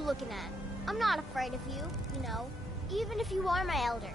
looking at? I'm not afraid of you, you know, even if you are my elder.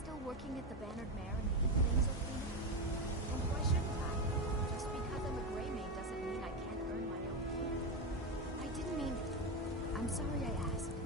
still working at the Bannered Mare in the evenings, Ophelia? And why shouldn't I? Just because I'm a Grey Maid doesn't mean I can't earn my own keep. I didn't mean... I'm sorry I asked.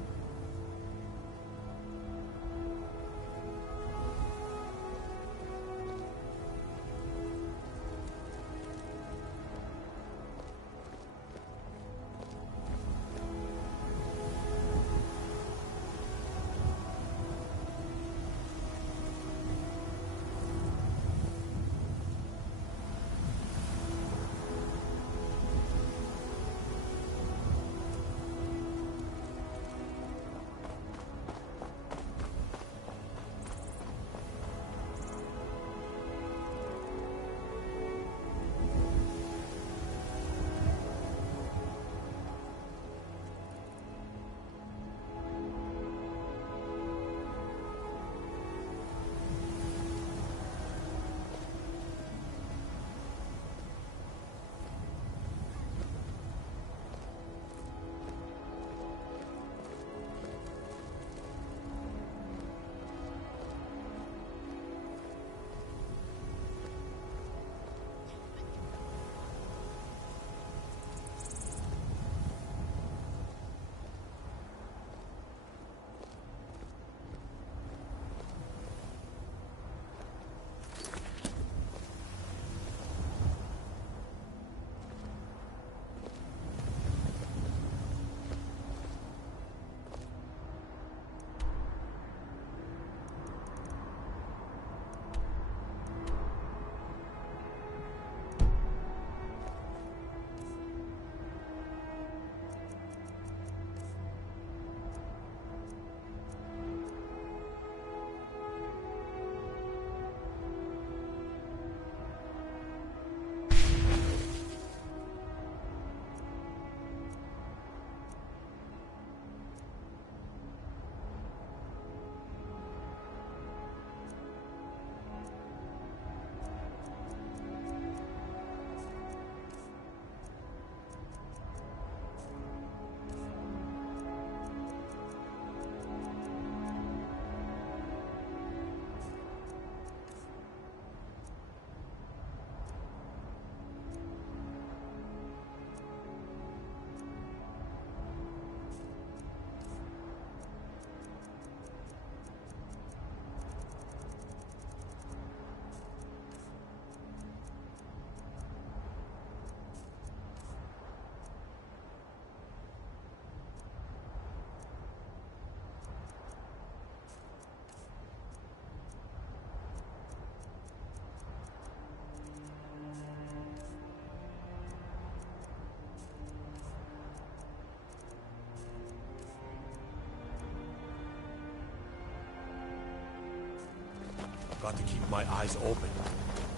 Got to keep my eyes open.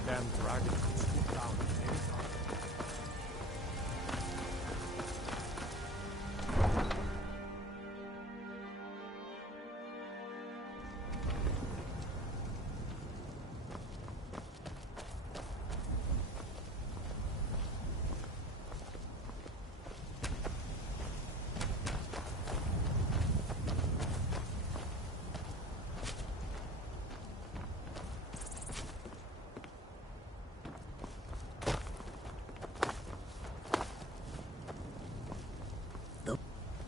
Damn dragon could swoop down at any time.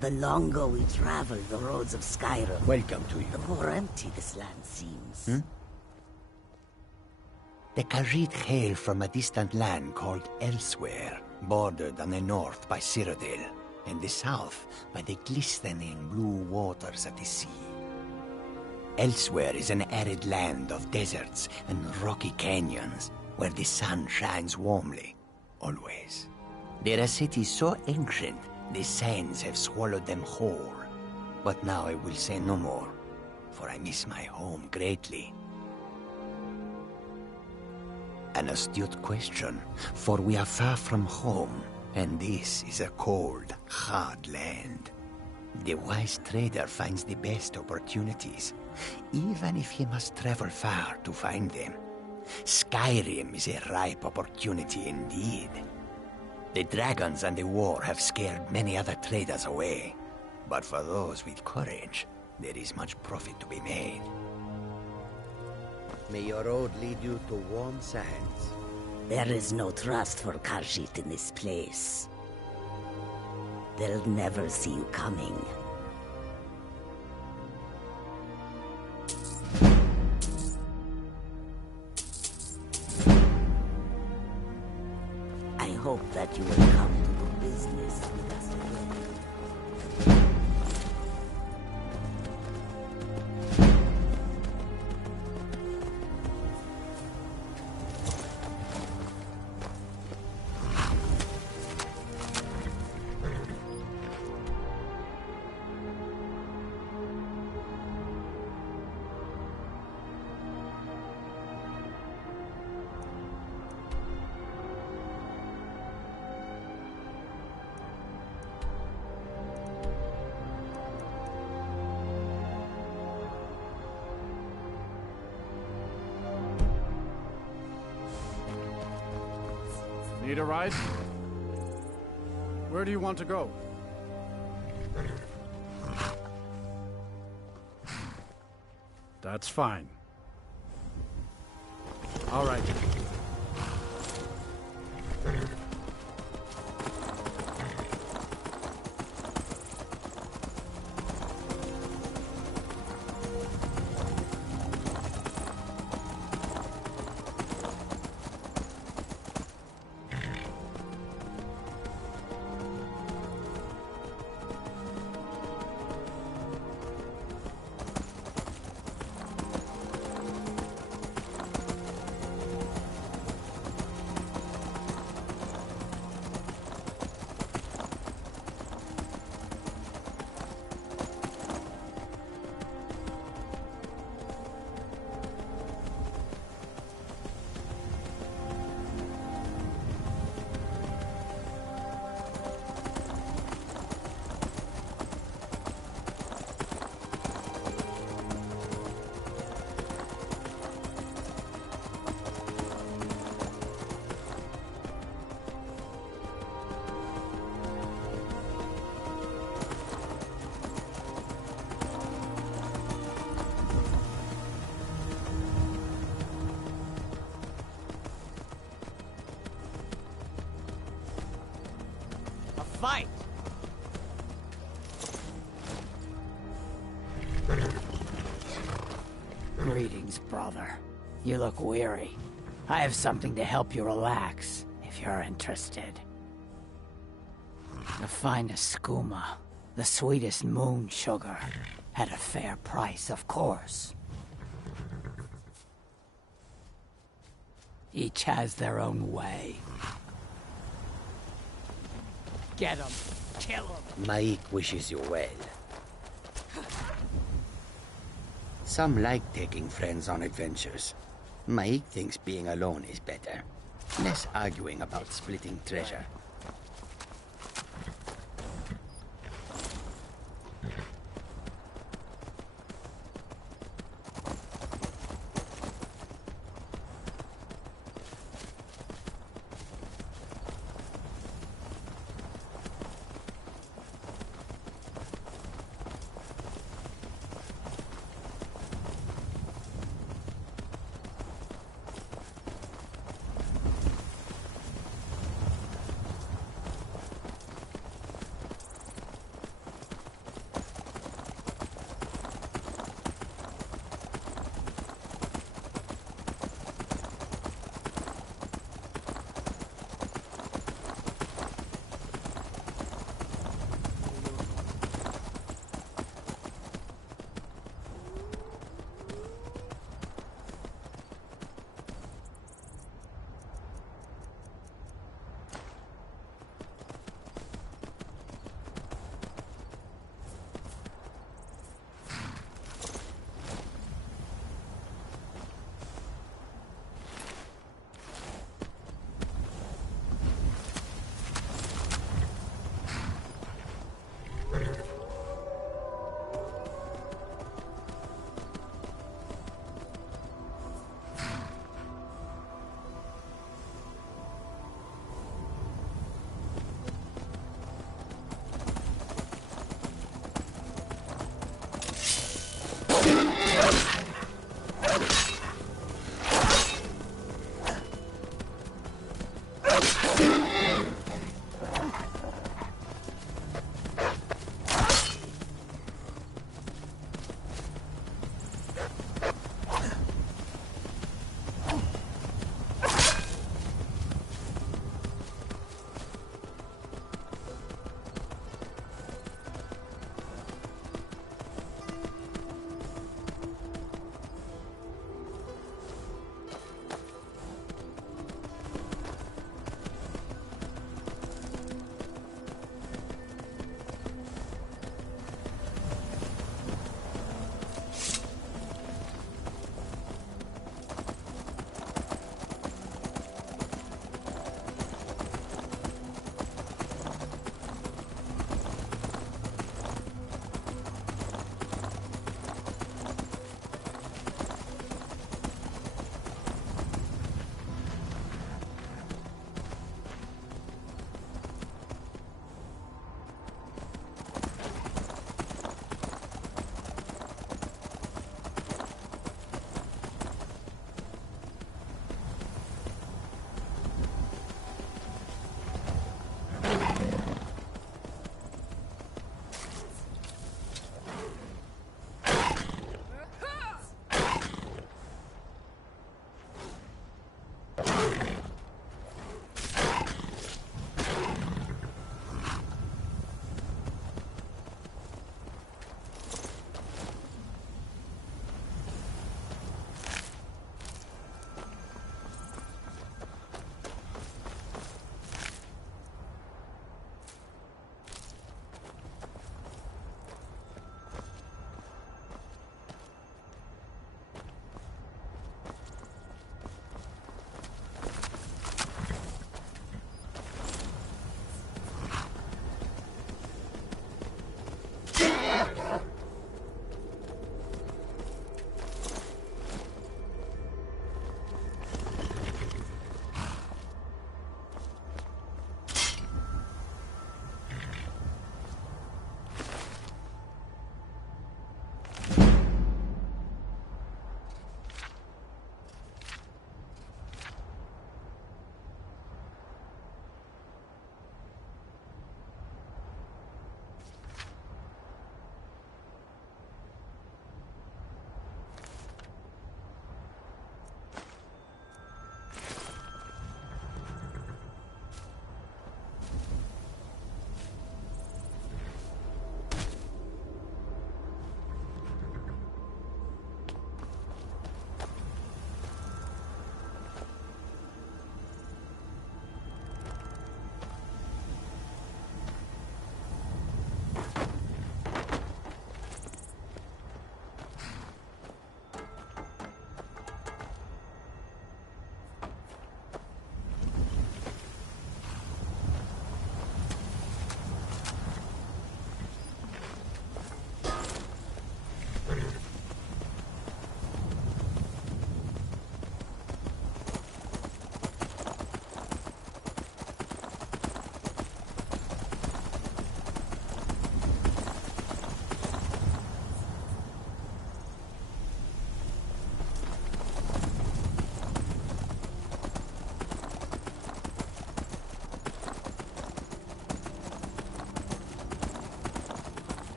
The longer we travel the roads of Skyrim, Welcome to you. the more empty this land seems. The Khajiit hail from a distant land called Elsewhere, bordered on the north by Cyrodiil, and the south by the glistening blue waters of the sea. Elsewhere is an arid land of deserts and rocky canyons, where the sun shines warmly, always. There are cities so ancient, the sands have swallowed them whole. But now I will say no more, for I miss my home greatly. An astute question, for we are far from home, and this is a cold, hard land. The wise trader finds the best opportunities, even if he must travel far to find them. Skyrim is a ripe opportunity indeed. The dragons and the war have scared many other traders away, but for those with courage, there is much profit to be made. May your road lead you to warm sands. There is no trust for Khajiit in this place. They'll never see you coming. I hope that you will come to do business with us again. Need a ride? Where do you want to go? That's fine. All right. Fight! Greetings, brother. You look weary. I have something to help you relax, if you're interested. The finest skooma, the sweetest moon sugar, at a fair price, of course. Each has their own way. Get him! Kill him! Maik wishes you well. Some like taking friends on adventures. Maik thinks being alone is better. Less arguing about splitting treasure.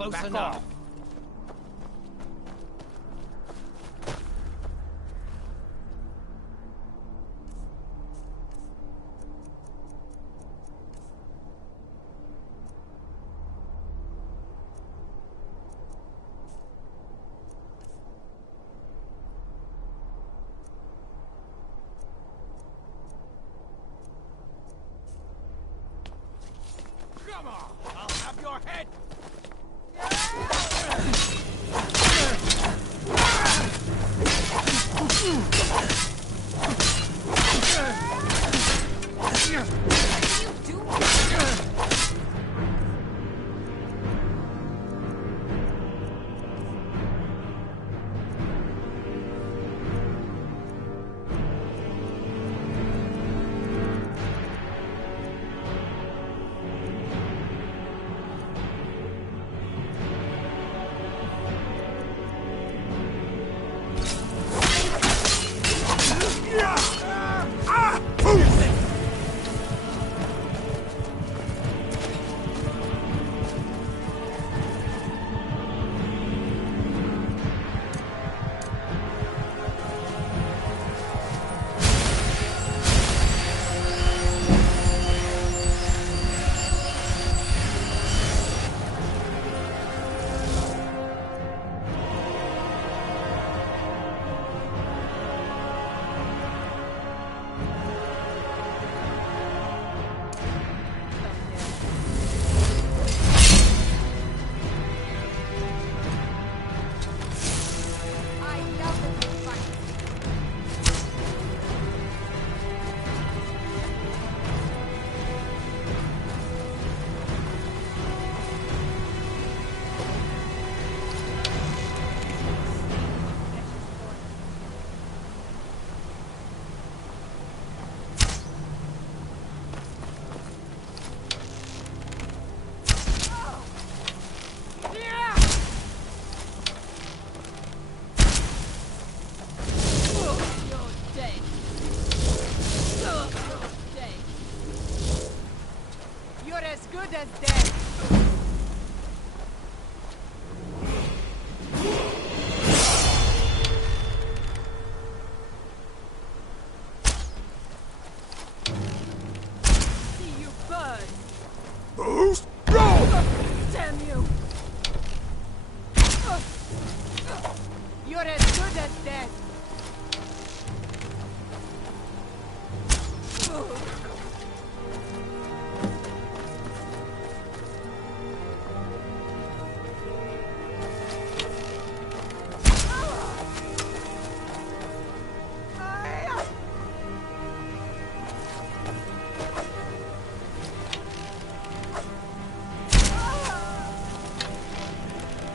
close Back enough. off. Come on, I'll have your head.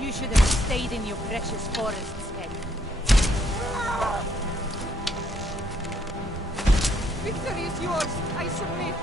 You should have stayed in your precious forests, Eddie. Victory is yours. I submit.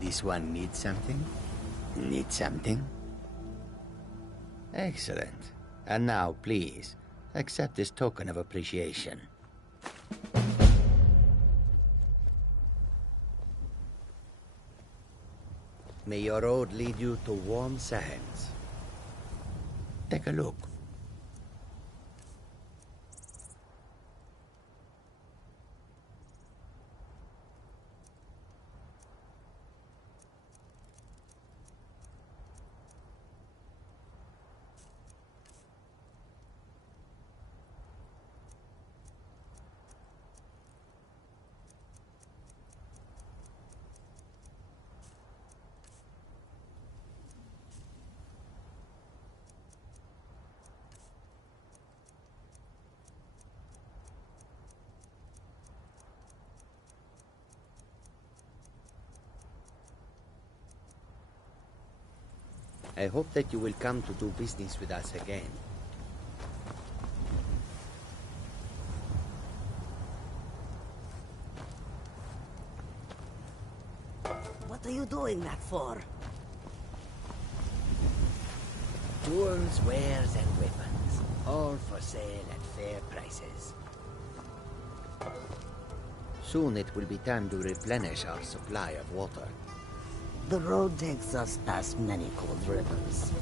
This one needs something? Need something? Excellent. And now, please, accept this token of appreciation. May your road lead you to warm sands. Take a look. I hope that you will come to do business with us again. What are you doing that for? Tools, wares, and weapons. All for sale at fair prices. Soon it will be time to replenish our supply of water. The road takes us past many cold rivers.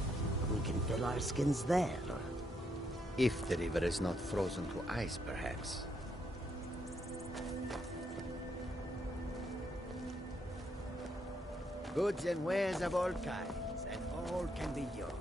We can fill our skins there. If the river is not frozen to ice, perhaps. Goods and wares of all kinds, and all can be yours.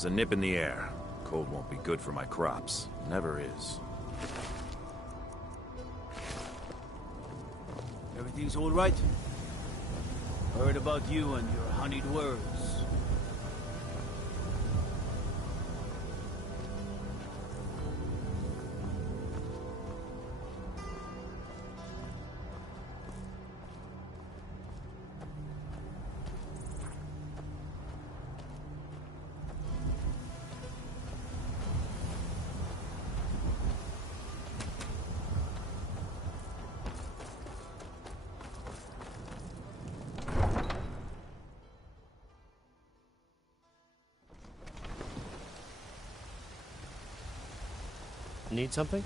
There's a nip in the air. Cold won't be good for my crops. Never is. Everything's all right? Heard about you and your honeyed words. Need something?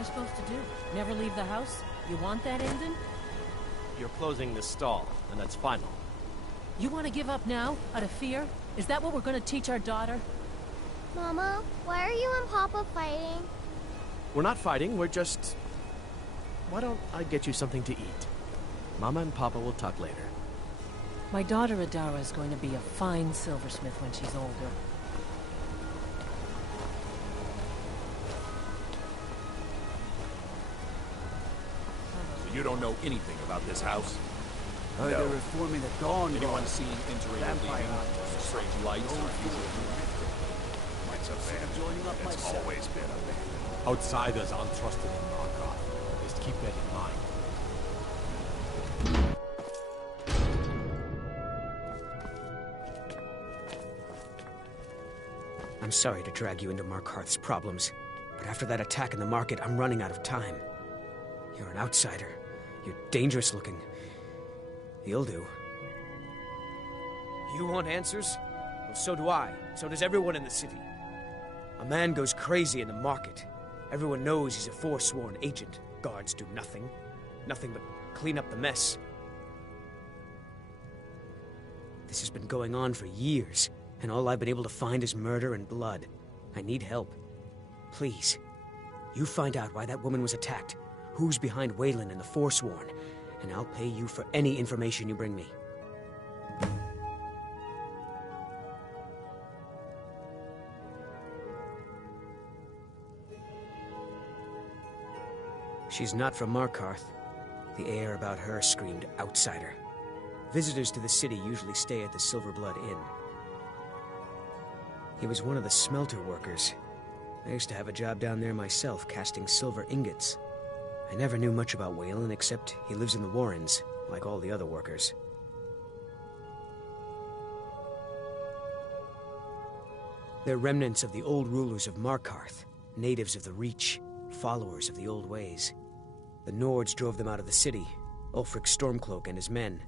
I supposed to do? Never leave the house? You want that ending? You're closing this stall, and that's final. You want to give up now, out of fear? Is that what we're going to teach our daughter? Mama, why are you and Papa fighting? We're not fighting, we're just... Why don't I get you something to eat? Mama and Papa will talk later. My daughter Adara is going to be a fine silversmith when she's older. So you don't know anything about this house? They're reforming the dawn. Anyone seen entering or leaving? Strange lights or unusual It's a bad. It's always been a bad. Outsiders aren't trusted in Markarth. Just keep that in mind. I'm sorry to drag you into Markarth's problems, but after that attack in the market, I'm running out of time. You're an outsider. You're dangerous looking. You'll do. You want answers? Well, so do I. So does everyone in the city. A man goes crazy in the market. Everyone knows he's a forsworn agent. Guards do nothing. Nothing but clean up the mess. This has been going on for years, and all I've been able to find is murder and blood. I need help. Please, you find out why that woman was attacked, who's behind Waylon and the Forsworn, and I'll pay you for any information you bring me. She's not from Markarth. The air about her screamed outsider. Visitors to the city usually stay at the Silverblood Inn. He was one of the smelter workers. I used to have a job down there myself, casting silver ingots. I never knew much about Waylon, except he lives in the Warrens, like all the other workers. They're remnants of the old rulers of Markarth, natives of the Reach, followers of the old ways. The Nords drove them out of the city, Ulfric Stormcloak and his men.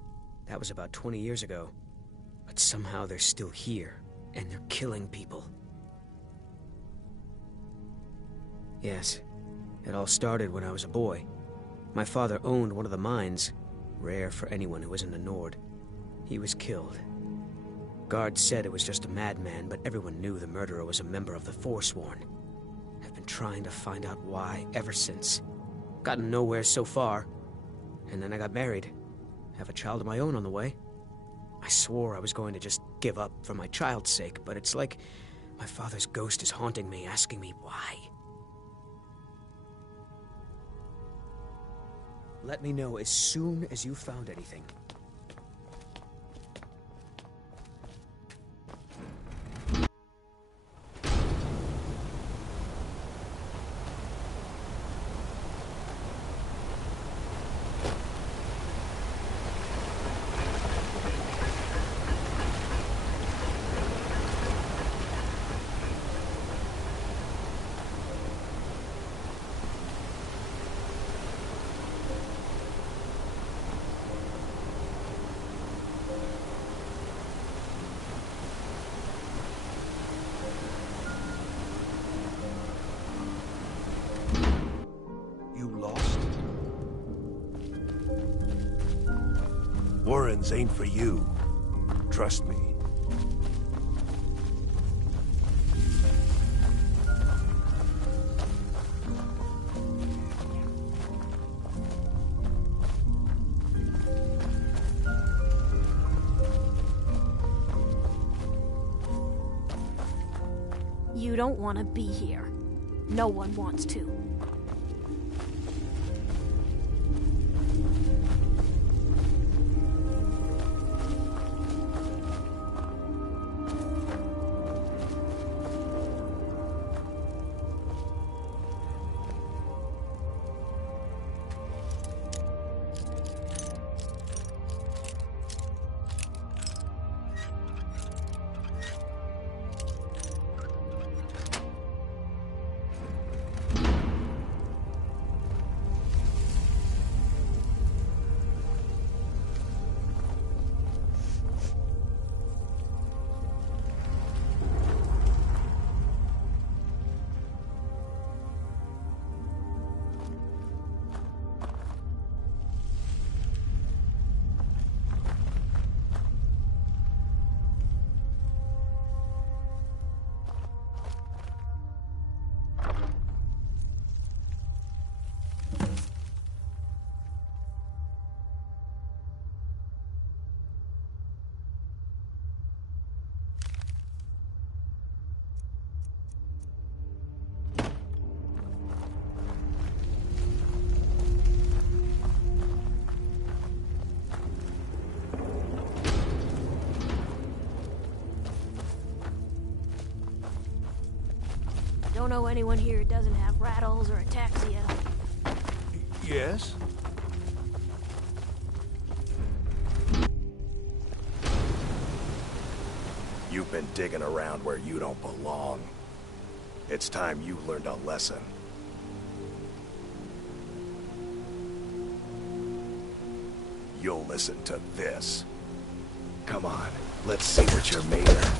That was about 20 years ago. But somehow they're still here, and they're killing people. Yes, it all started when I was a boy. My father owned one of the mines, rare for anyone who isn't a Nord. He was killed. Guards said it was just a madman, but everyone knew the murderer was a member of the Forsworn. I've been trying to find out why ever since. Gotten nowhere so far. And then I got married. Have a child of my own on the way. I swore I was going to just give up for my child's sake, but it's like my father's ghost is haunting me, asking me why. Let me know as soon as you found anything. Warrens ain't for you. Trust me. You don't want to be here. No one wants to. know anyone here who doesn't have rattles or ataxia. Yes? You've been digging around where you don't belong. It's time you learned a lesson. You'll listen to this. Come on, let's see what you're made of.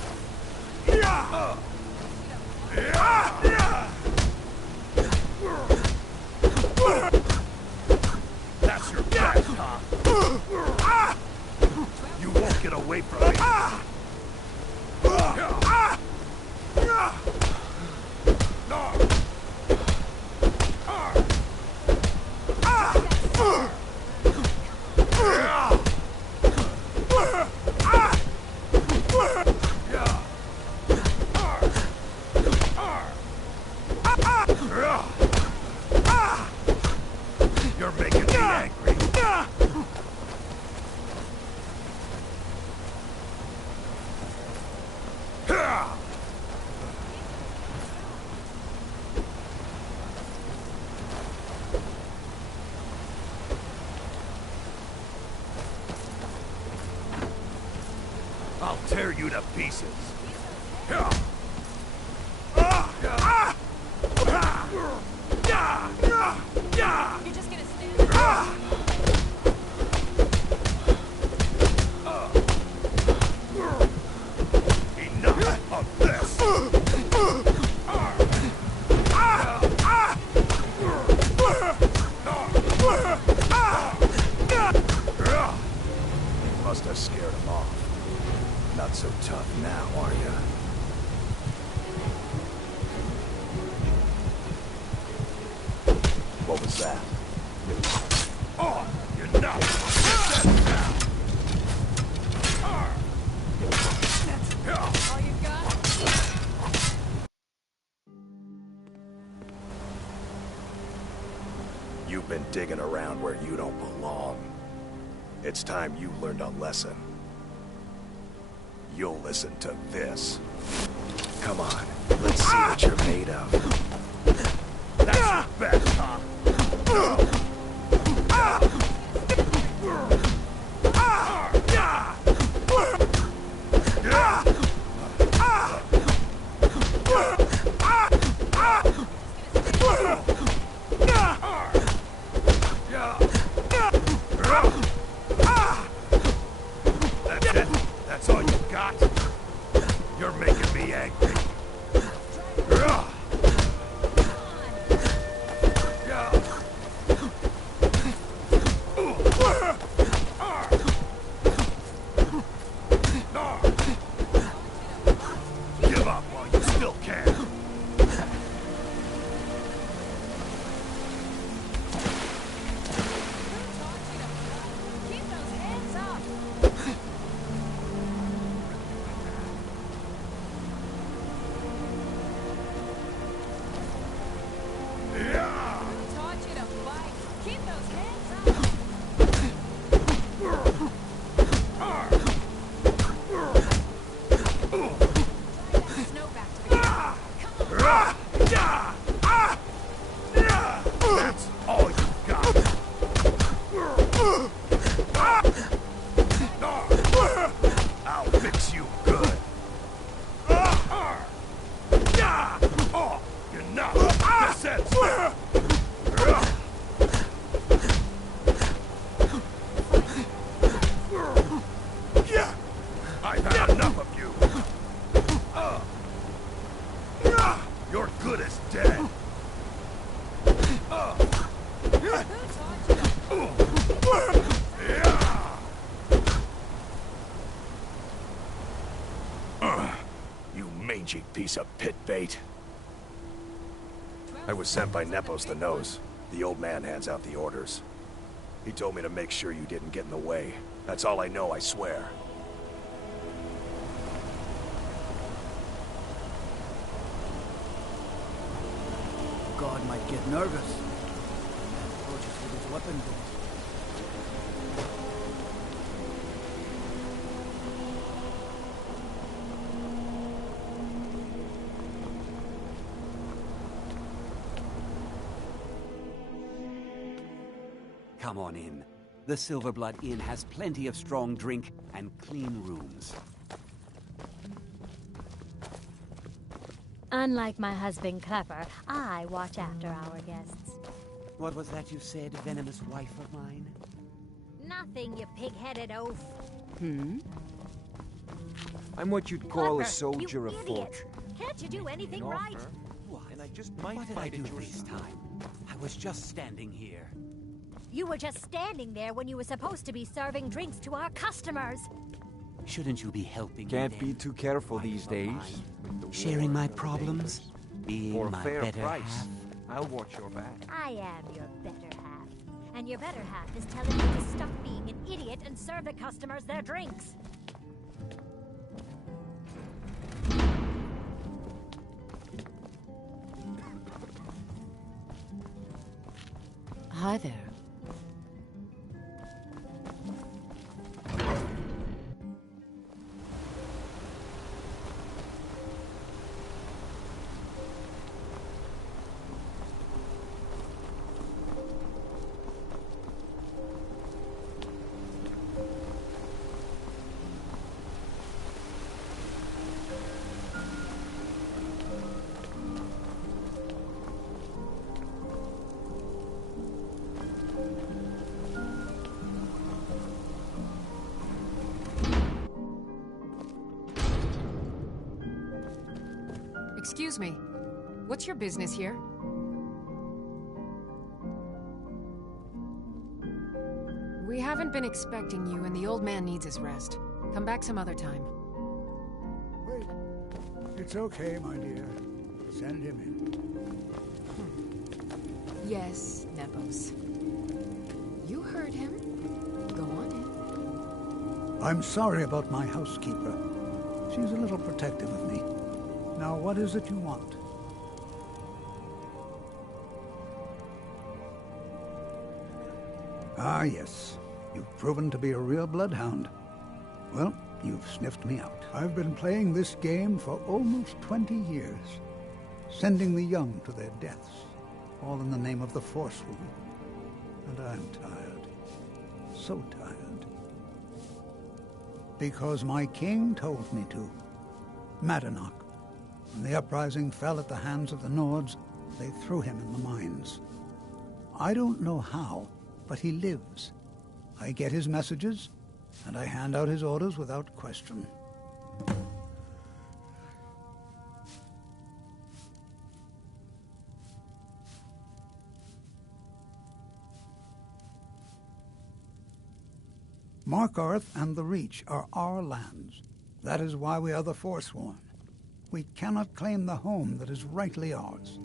That's your best, huh? You won't get away from me. You're making me angry. I'll tear you to pieces. You're just gonna stand there. Enough of this! You must have scared him off. Not so tough now, are you? What was that? Oh, you're not! Get that down! All you got? You've been digging around where you don't belong. It's time you learned a lesson. You'll listen to this. Come on, let's see what you're made of. That's your best, huh? That's it? That's all you got? You're making me angry. Give up while you still can. Keep those hands up. Who taught you to fight? Keep those hands up. Snow back to the ground. That's all you got. I'll fix you good. Oh, you're not. This ends. I've had enough of you. You're good as dead. You mangy piece of pit bait. I was sent by Nepos the Nose. The old man hands out the orders. He told me to make sure you didn't get in the way. That's all I know, I swear. God might get nervous. Approaches with his weapon. Come on in. The Silverblood Inn has plenty of strong drink and clean rooms. Unlike my husband Clever, I watch after our guests. What was that you said, venomous wife of mine? Nothing, you pig-headed oaf. I'm what you'd call a Clever, soldier you of idiot. fortune. Can't you do anything right? What? And I just might what did I do this time? I was just standing here. You were just standing there when you were supposed to be serving drinks to our customers. Shouldn't you be helping Can't me be then? too careful these days. Sharing my problems? Being For a my fair better price, half? I'll watch your back. I am your better half. And your better half is telling you to stop being an idiot and serve the customers their drinks. Hi there. Excuse me. What's your business here? We haven't been expecting you, and the old man needs his rest. Come back some other time. Wait. It's okay, my dear. Send him in. Yes, Nepos. You heard him. Go on in. I'm sorry about my housekeeper. She's a little protective of me. Now, what is it you want? Ah, yes. You've proven to be a real bloodhound. Well, you've sniffed me out. I've been playing this game for almost 20 years, sending the young to their deaths, all in the name of the Forceful. And I'm tired. So tired. Because my king told me to. Madanach. When the uprising fell at the hands of the Nords, they threw him in the mines. I don't know how, but he lives. I get his messages, and I hand out his orders without question. Markarth and the Reach are our lands. That is why we are the Forsworn. We cannot claim the home that is rightly ours.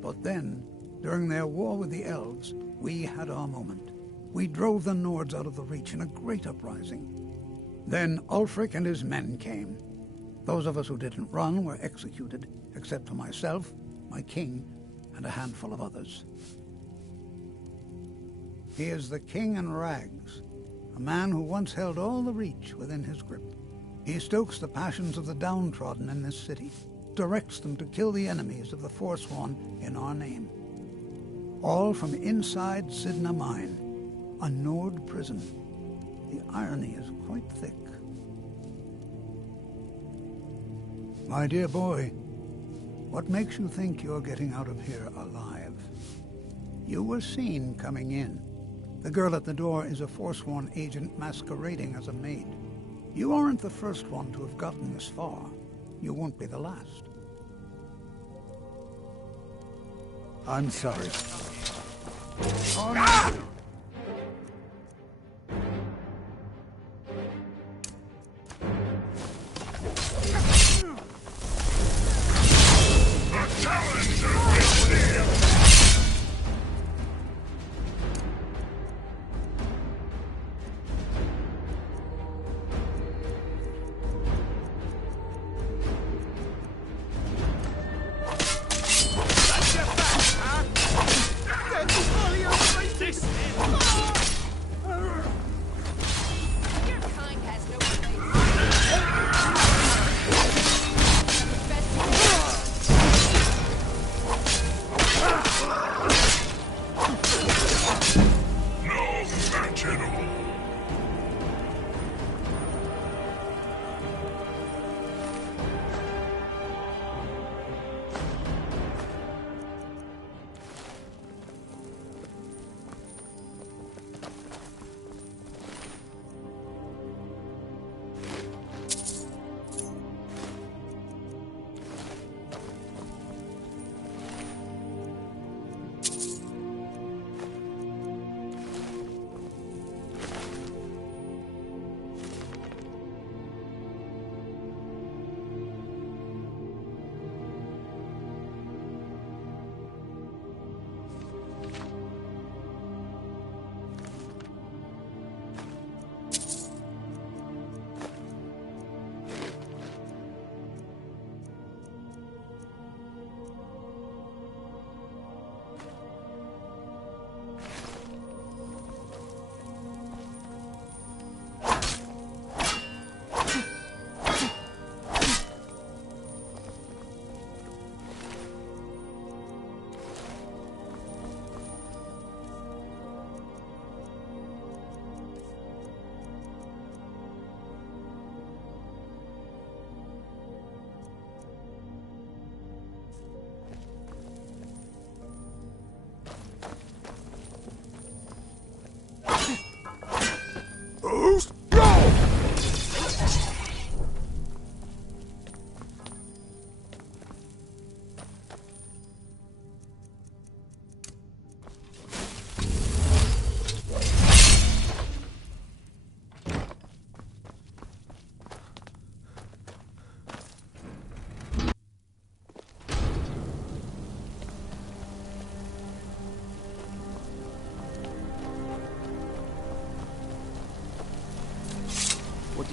But then, during their war with the Elves, we had our moment. We drove the Nords out of the Reach in a great uprising. Then Ulfric and his men came. Those of us who didn't run were executed, except for myself, my king, and a handful of others. He is the King in Rags, a man who once held all the Reach within his grip. He stokes the passions of the downtrodden in this city, directs them to kill the enemies of the Forsworn in our name. All from inside Sidna Mine, a Nord prison. The irony is quite thick. My dear boy, what makes you think you're getting out of here alive? You were seen coming in. The girl at the door is a Forsworn agent masquerading as a maid. You aren't the first one to have gotten this far. You won't be the last. I'm sorry. Ah! This is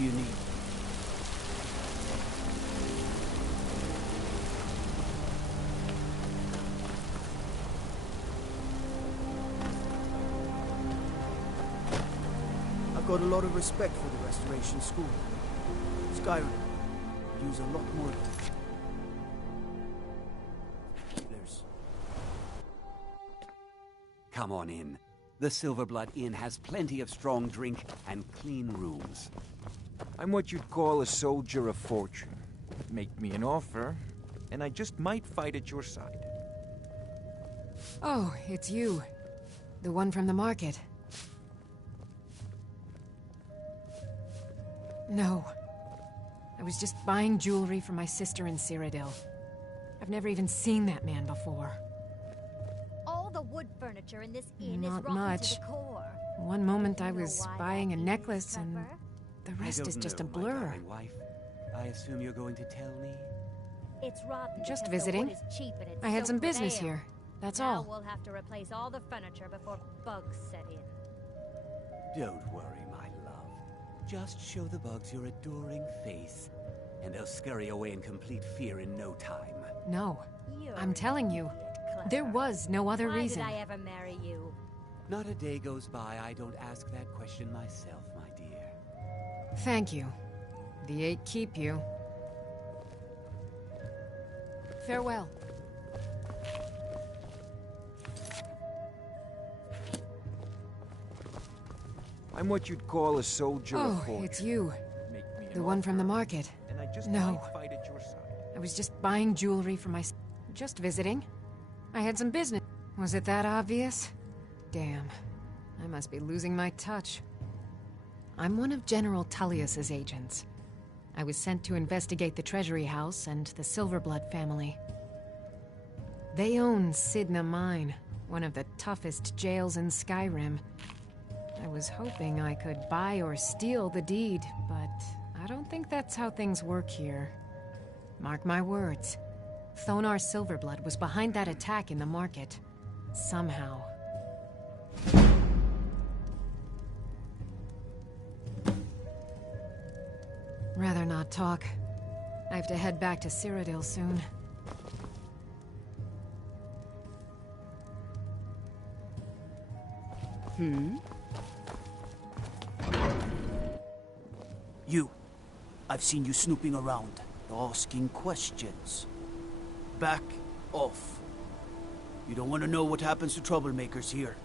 do you need? I've got a lot of respect for the Restoration School. Skyrim could use a lot more healers. Come on in. The Silverblood Inn has plenty of strong drink and clean rooms. I'm what you'd call a soldier of fortune. Make me an offer, and I just might fight at your side. Oh, it's you. The one from the market. No. I was just buying jewelry for my sister in Cyrodiil. I've never even seen that man before. All the wood furniture in this inn Not is rotten much. to the core. One moment I was buying a necklace and the I rest don't is just a know, my blur. darling wife. I assume you're going to tell me? It's rotten Just because the visiting. wood is cheap and it's I had some soaked with business ale. here. That's now all. We'll have to replace all the furniture before bugs set in. Don't worry, my love. Just show the bugs your adoring face, and they'll scurry away in complete fear in no time. No. You're I'm telling you. There was no other Why reason. did I ever marry you? Not a day goes by I don't ask that question myself, my dear. Thank you. The 8 keep you. Farewell. I'm what you'd call a soldier of Oh, fortune. it's you. Make me an The one from the offer, market. and I just No. might fight at your side. I was just buying jewelry for my... Just visiting. I had some business. Was it that obvious? Damn. I must be losing my touch. I'm one of General Tullius's agents. I was sent to investigate the Treasury House and the Silverblood family. They own Sidna Mine, one of the toughest jails in Skyrim. I was hoping I could buy or steal the deed, but I don't think that's how things work here. Mark my words. Thonar Silverblood was behind that attack in the market. Somehow. Rather not talk. I have to head back to Cyrodiil soon. You. I've seen you snooping around, asking questions. Back off. You don't want to know what happens to troublemakers here.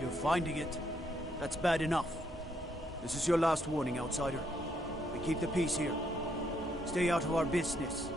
You're finding it. That's bad enough. This is your last warning, outsider. We keep the peace here. Stay out of our business.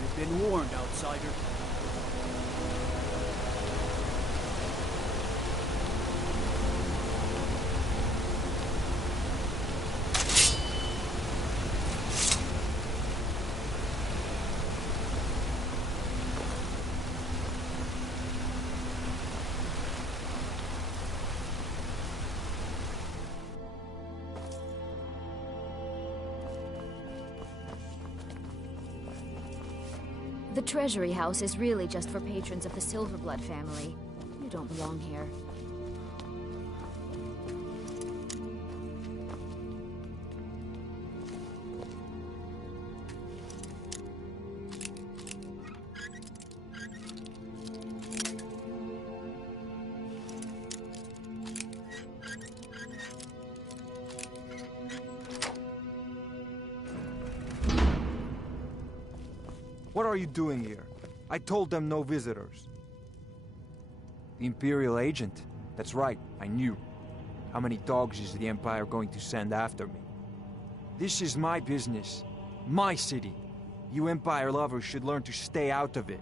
You've been warned, outsider. The Treasury House is really just for patrons of the Silverblood family. You don't belong here. What are you doing here? I told them no visitors. The Imperial agent? That's right, I knew. How many dogs is the Empire going to send after me? This is my business. My city. You Empire lovers should learn to stay out of it.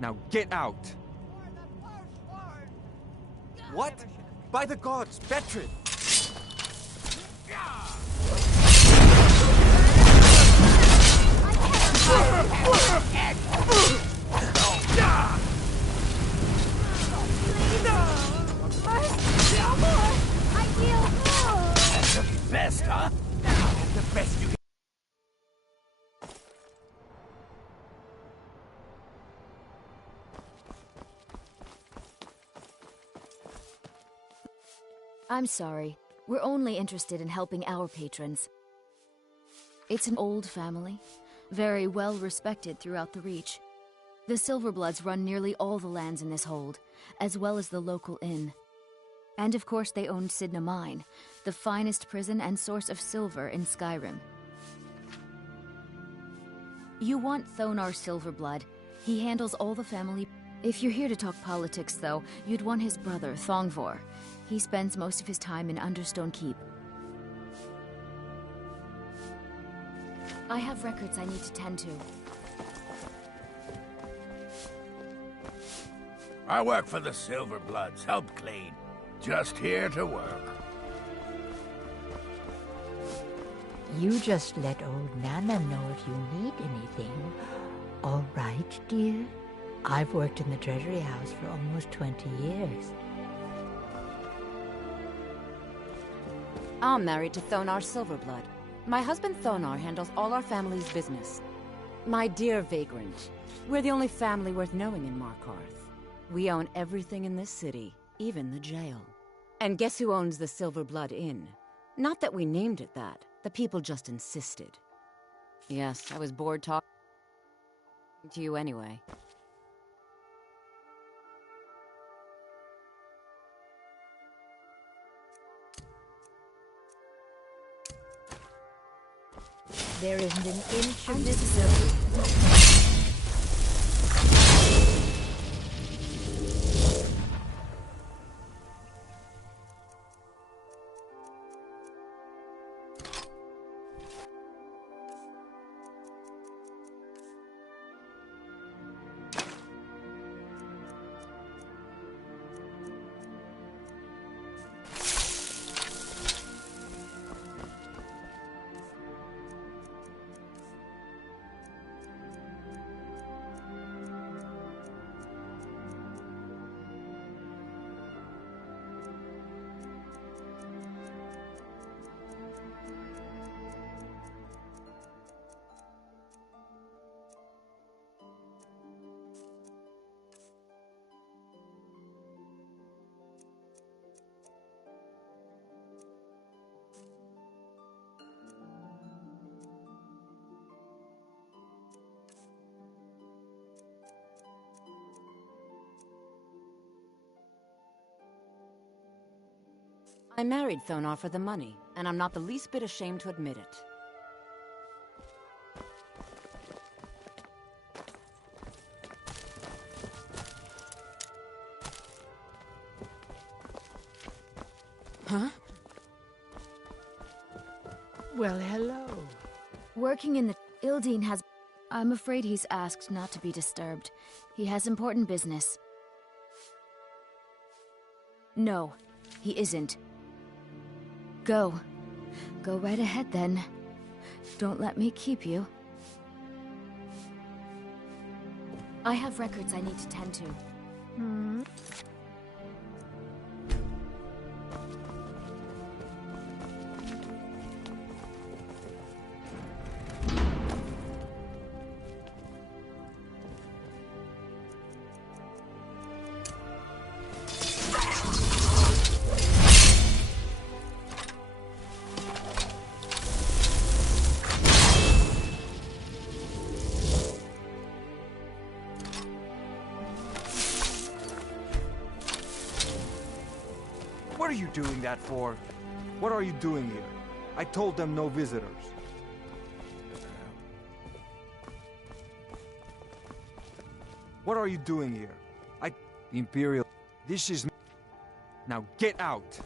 Now get out! What? By the gods, Betrid! Best, huh? The best you can. I'm sorry. We're only interested in helping our patrons. It's an old family, very well respected throughout the Reach. The Silverbloods run nearly all the lands in this hold, as well as the local inn. And of course they own Sidna Mine, the finest prison and source of silver in Skyrim. You want Thonar Silverblood. He handles all the family. If you're here to talk politics, though, you'd want his brother, Thongvor. He spends most of his time in Understone Keep. I have records I need to tend to. I work for the Silverbloods, help clean. Just here to work. You just let old Nana know if you need anything. All right, dear? I've worked in the Treasury House for almost 20 years. I'm married to Thonar Silverblood. My husband Thonar handles all our family's business. My dear vagrant, we're the only family worth knowing in Markarth. We own everything in this city, even the jail. And guess who owns the Silverblood Inn? Not that we named it that. The people just insisted. Yes, I was bored talking to you anyway. There isn't an inch of visibility. I married Thonar for the money, and I'm not the least bit ashamed to admit it. Huh? Well, hello. Working in the... Ildeen has... I'm afraid he's asked not to be disturbed. He has important business. No, he isn't. Go. Go right ahead, then. Don't let me keep you. I have records I need to tend to. What are you doing that for? What are you doing here? I told them no visitors. What are you doing here? The Imperial... This is... Now get out!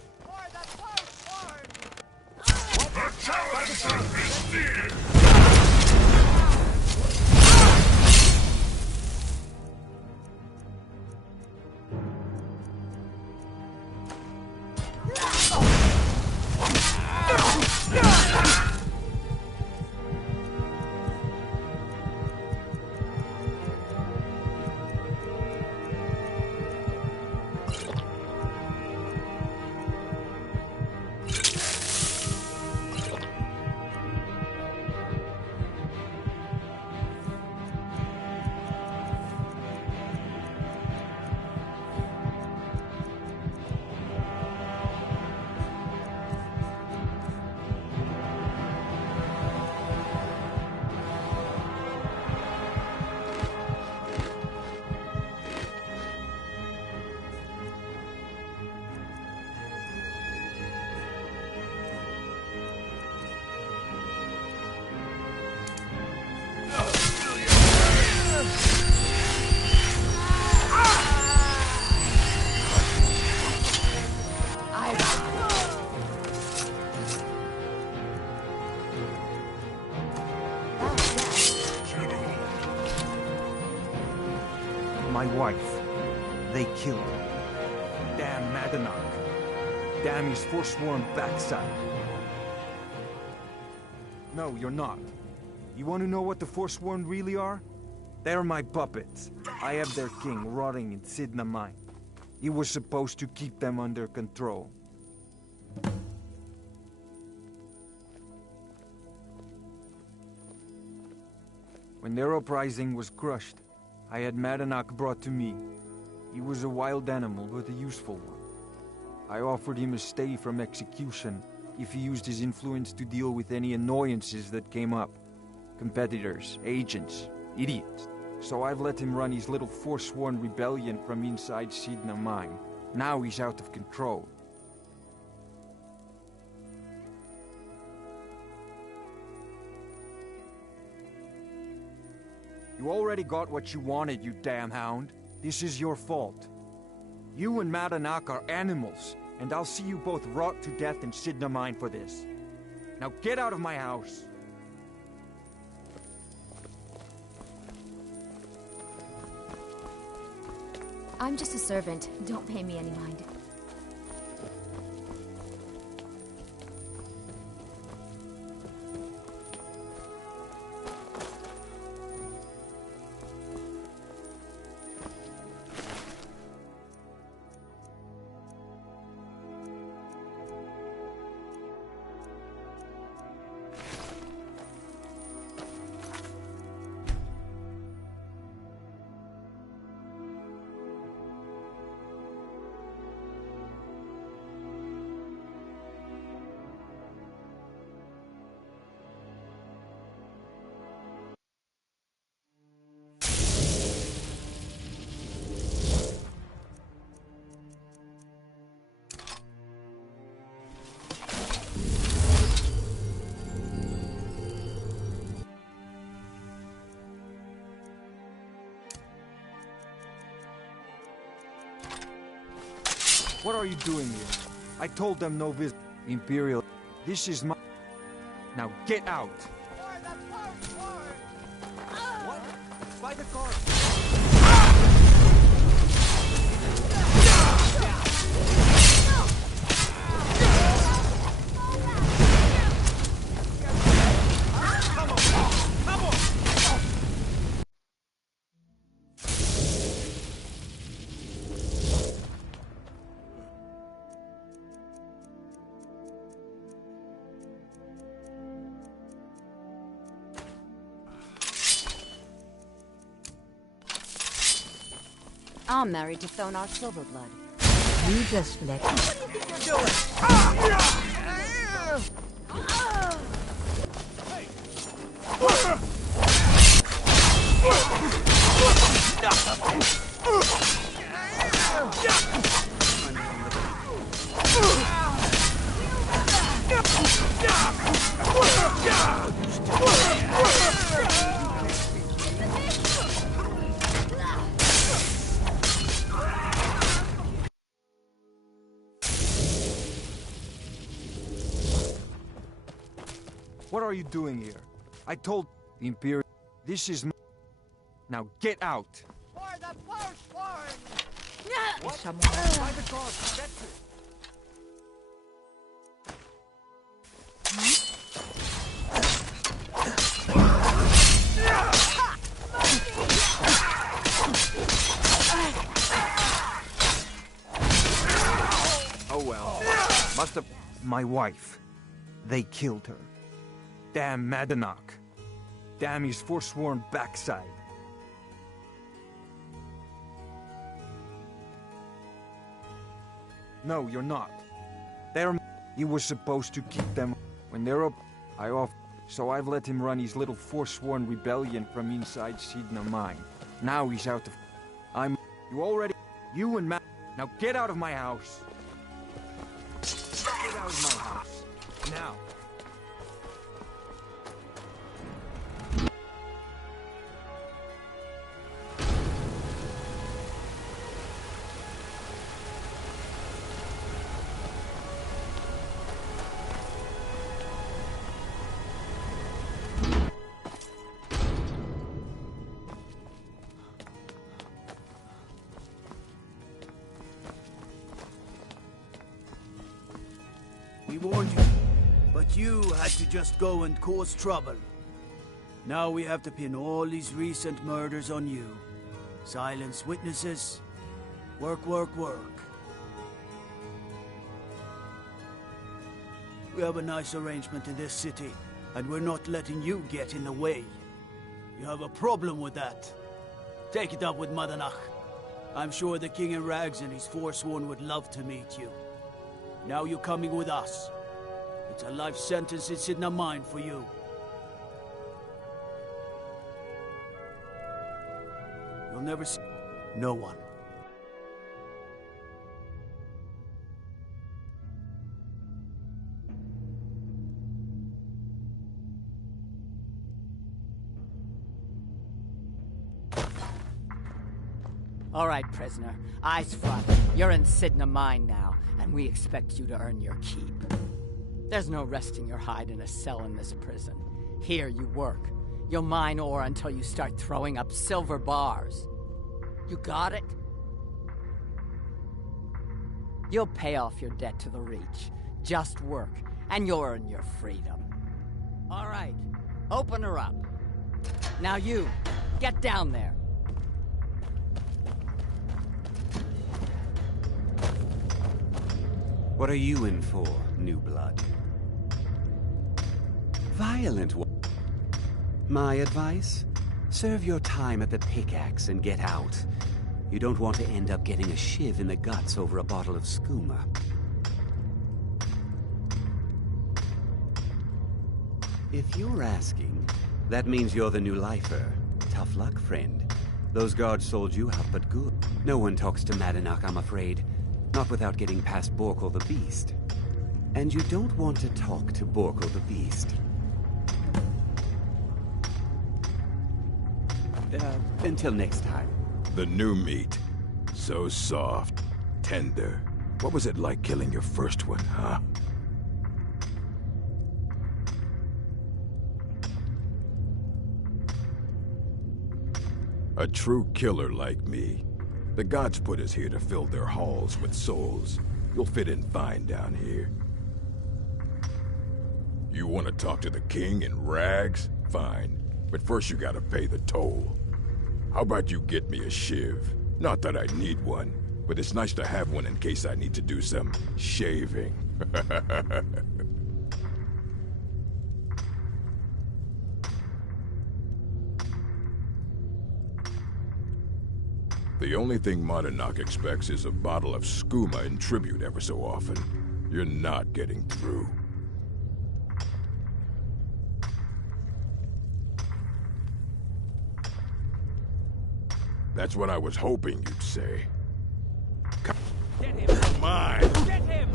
wife. They killed her. Damn Madanach. Damn his forsworn backside. No, you're not. You want to know what the Forsworn really are? They're my puppets. I have their king rotting in Sidna Mine. He was supposed to keep them under control. When their uprising was crushed, I had Madanach brought to me. He was a wild animal, but a useful one. I offered him a stay from execution if he used his influence to deal with any annoyances that came up. Competitors, agents, idiots. So I've let him run his little forsworn rebellion from inside Sidna Mine. Now he's out of control. You already got what you wanted, you damn hound. This is your fault. You and Madanach are animals, and I'll see you both rot to death in Sidna Mine for this. Now get out of my house. I'm just a servant. Don't pay me any mind. What are you doing here? I told them no visit. Imperial. This is my... Now get out! What? By the guard! I'm married to Thonar Silverblood. You just let me. What do you think you're doing? What are you doing here? I told the Imperial... This is my... Now get out! For the Forsworn! What? By the guard, that's it! Oh well. Must have... My wife. They killed her. Damn Madanach. Damn his forsworn backside. No, you're not. They're... He was supposed to keep them... When they're up... I off... So I've let him run his little forsworn rebellion from inside Sidna Mine. Now he's out of... I'm... You already... You and Matt... Now get out of my house! Get out of my house. Now. We warned you, but you had to just go and cause trouble. Now we have to pin all these recent murders on you. Silence witnesses. Work, work, work. We have a nice arrangement in this city, and we're not letting you get in the way. You have a problem with that. Take it up with Madanach. I'm sure the King in Rags and his Forsworn would love to meet you. Now you're coming with us. It's a life sentence that's in the mind for you. You'll never see no one. All right, prisoner. Eyes front. You're in Sidna Mine now, and we expect you to earn your keep. There's no resting your hide in a cell in this prison. Here you work. You'll mine ore until you start throwing up silver bars. You got it? You'll pay off your debt to the Reach. Just work, and you'll earn your freedom. All right, open her up. Now you, get down there. What are you in for, new blood? Violent one. My advice? Serve your time at the pickaxe and get out. You don't want to end up getting a shiv in the guts over a bottle of skooma. If you're asking, that means you're the new lifer. Tough luck, friend. Those guards sold you out, but good. No one talks to Madanach, I'm afraid. Not without getting past Borkle the Beast. And you don't want to talk to Borkle the Beast. Until next time. The new meat. So soft, tender. What was it like killing your first one, huh? A true killer like me. The gods put us here to fill their halls with souls. You'll fit in fine down here. You want to talk to the king in rags? Fine. But first you gotta pay the toll. How about you get me a shiv? Not that I need one, but it's nice to have one in case I need to do some shaving. The only thing Madanach expects is a bottle of skooma in tribute ever so often. You're not getting through. That's what I was hoping you'd say. Get him! Come on! Get him!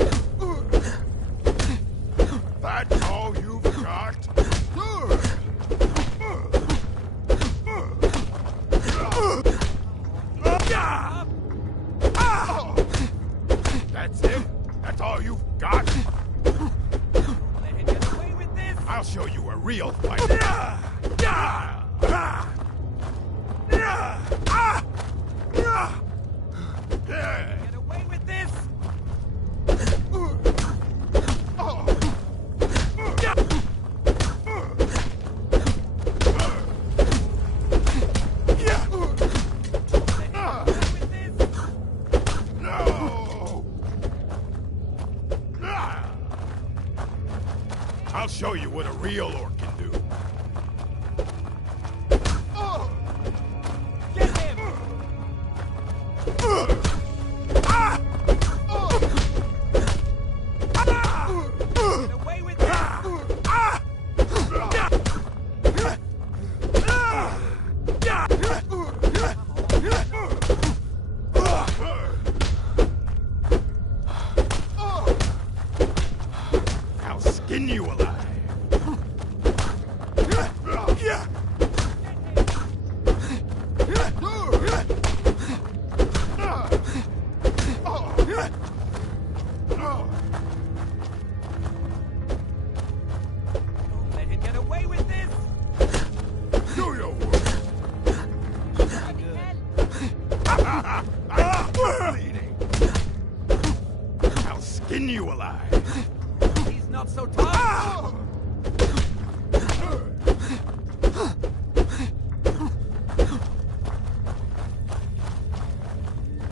That's all you've got? That's it? That's all you've got? Let him get away with this! I'll show you a real fight. Get away with this! I'll show you what a real orc can do. Get him! Get away with this! I'll skin you alive. Let him get away with this! Do your work. I'm bleeding. I'll skin you alive. He's not so tough!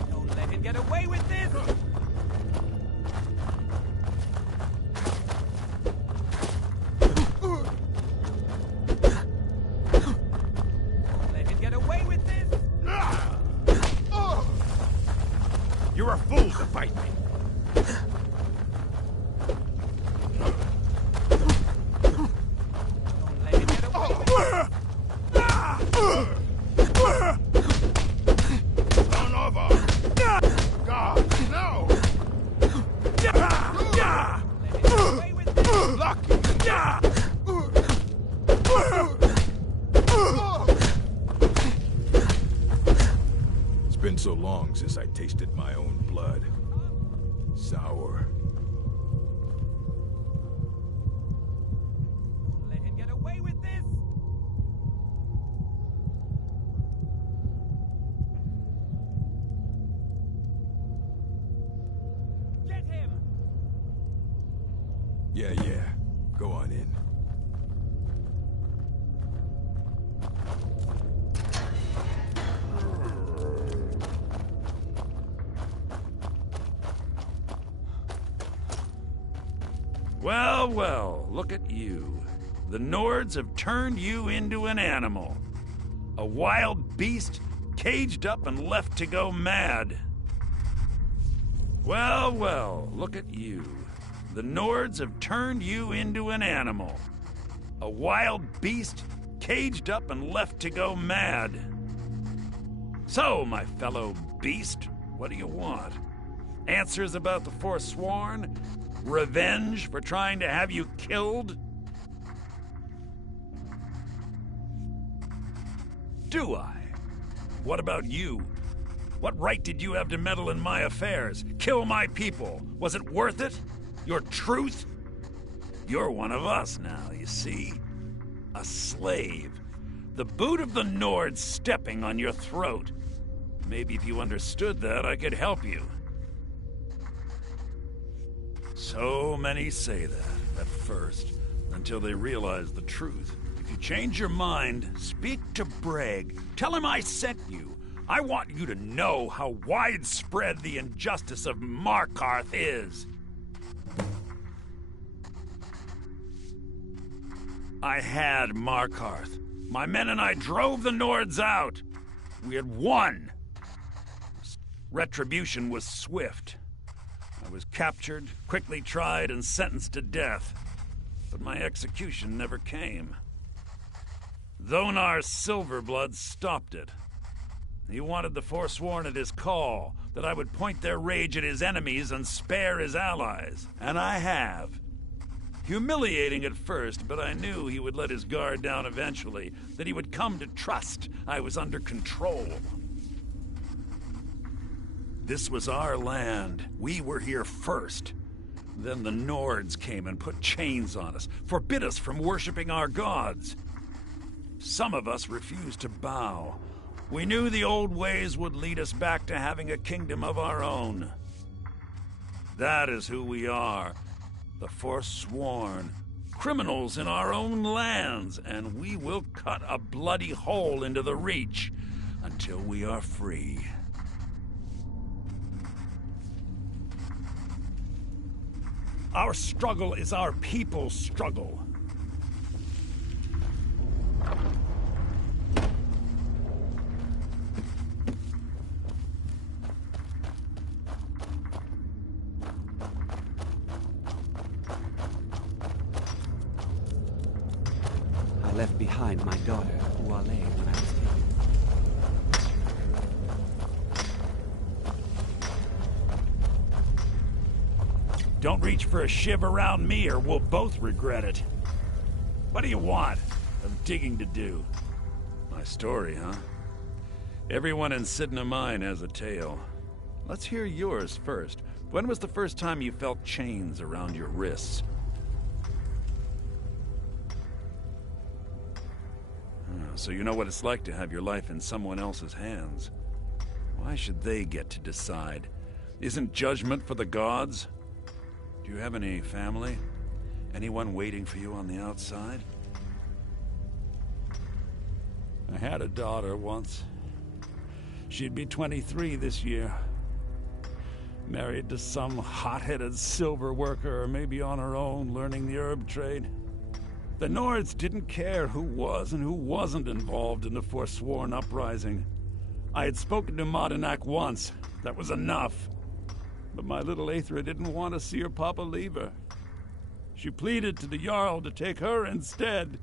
Don't let him get away with this! Don't let him get away with this! You're a fool to fight me. Son of a... God, no! Lucky! It's been so long since I tasted my own blood. Sour. Let him get away with this! Get him! Yeah. Go on in. Well, look at you. The Nords have turned you into an animal. A wild beast caged up and left to go mad. Well, look at you. The Nords have turned you into an animal. A wild beast caged up and left to go mad. So, my fellow beast, what do you want? Answers about the Forsworn? Revenge for trying to have you killed? Do I? What about you? What right did you have to meddle in my affairs? Kill my people? Was it worth it? Your truth? You're one of us now, you see? A slave. The boot of the Nords stepping on your throat. Maybe if you understood that, I could help you. So many say that, at first, until they realize the truth. If you change your mind, speak to Breg. Tell him I sent you. I want you to know how widespread the injustice of Markarth is. I had Markarth. My men and I drove the Nords out. We had won. Retribution was swift. I was captured, quickly tried, and sentenced to death. But my execution never came. Dhonar's Silverblood stopped it. He wanted the Forsworn at his call, that I would point their rage at his enemies and spare his allies. And I have. Humiliating at first, but I knew he would let his guard down eventually, that he would come to trust I was under control. This was our land. We were here first. Then the Nords came and put chains on us, forbid us from worshipping our gods. Some of us refused to bow. We knew the old ways would lead us back to having a kingdom of our own. That is who we are, the Forsworn, criminals in our own lands, and we will cut a bloody hole into the Reach until we are free. Our struggle is our people's struggle. I left behind my daughter, Uale, when I was taken. Don't reach for a shiv around me or we'll both regret it. What do you want? I'm digging to do. My story, huh? Everyone in Sidna Mine has a tale. Let's hear yours first. When was the first time you felt chains around your wrists? So you know what it's like to have your life in someone else's hands. Why should they get to decide? Isn't judgment for the gods? Do you have any family? Anyone waiting for you on the outside? I had a daughter once. She'd be 23 this year. Married to some hot-headed silver worker, or maybe on her own, learning the herb trade. The Nords didn't care who was and who wasn't involved in the Forsworn uprising. I had spoken to Madanak once. That was enough. But my little Aethra didn't want to see her papa leave her. She pleaded to the Jarl to take her instead.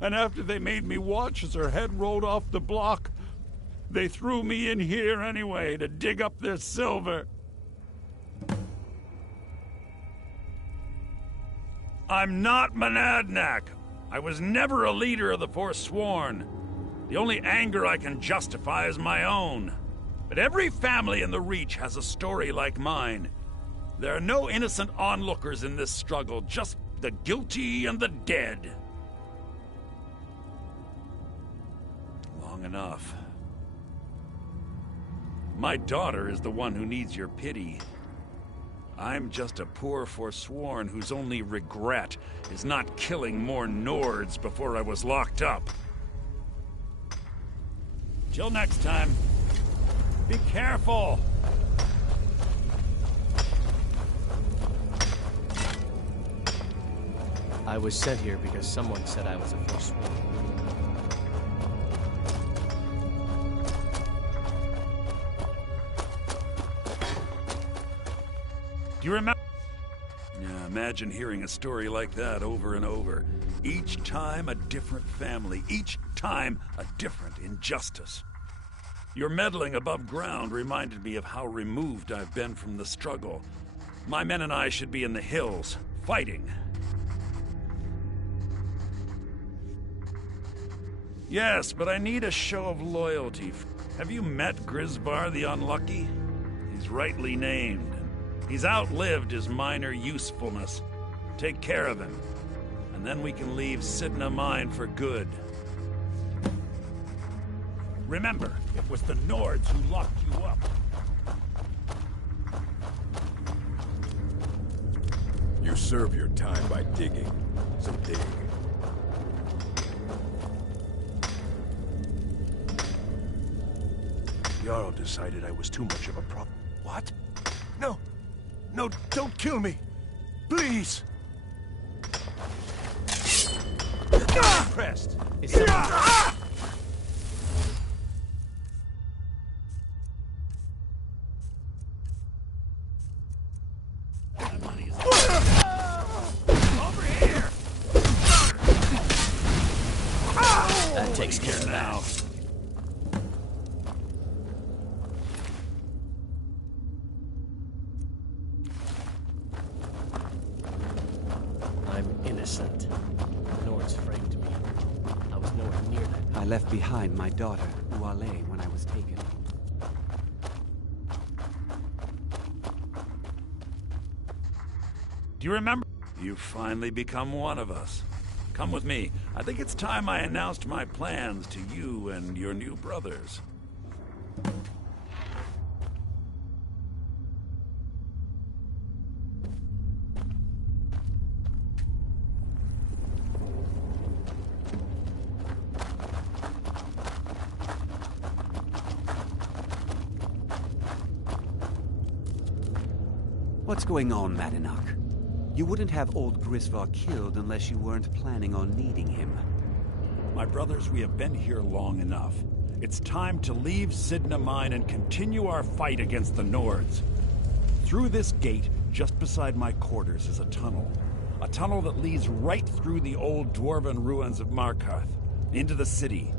And after they made me watch as her head rolled off the block, they threw me in here anyway to dig up their silver. I'm not Monadnock. I was never a leader of the Forsworn. The only anger I can justify is my own. But every family in the Reach has a story like mine. There are no innocent onlookers in this struggle, just the guilty and the dead. Long enough. My daughter is the one who needs your pity. I'm just a poor Forsworn whose only regret is not killing more Nords before I was locked up. Till next time, be careful! I was sent here because someone said I was a Forsworn. Do you remember? Yeah, imagine hearing a story like that over and over. Each time a different family, each time a different injustice. Your meddling above ground reminded me of how removed I've been from the struggle. My men and I should be in the hills, fighting. Yes, but I need a show of loyalty. Have you met Grisvar the Unlucky? He's rightly named. He's outlived his minor usefulness. Take care of him, and then we can leave Sidna Mine for good. Remember, it was the Nords who locked you up. You serve your time by digging, so dig. Jarl decided I was too much of a problem. What? No! No, don't kill me! Please! Impressed. Is someone... That takes care of that. I'm innocent. The Nords framed me. I was nowhere near that. I left behind my daughter, Uale, when I was taken. Do you remember? You've finally become one of us. Come with me. I think it's time I announced my plans to you and your new brothers. What's going on, Madanak? You wouldn't have old Grisvar killed unless you weren't planning on needing him. My brothers, we have been here long enough. It's time to leave Sidna Mine and continue our fight against the Nords. Through this gate, just beside my quarters, is a tunnel. A tunnel that leads right through the old dwarven ruins of Markarth, into the city.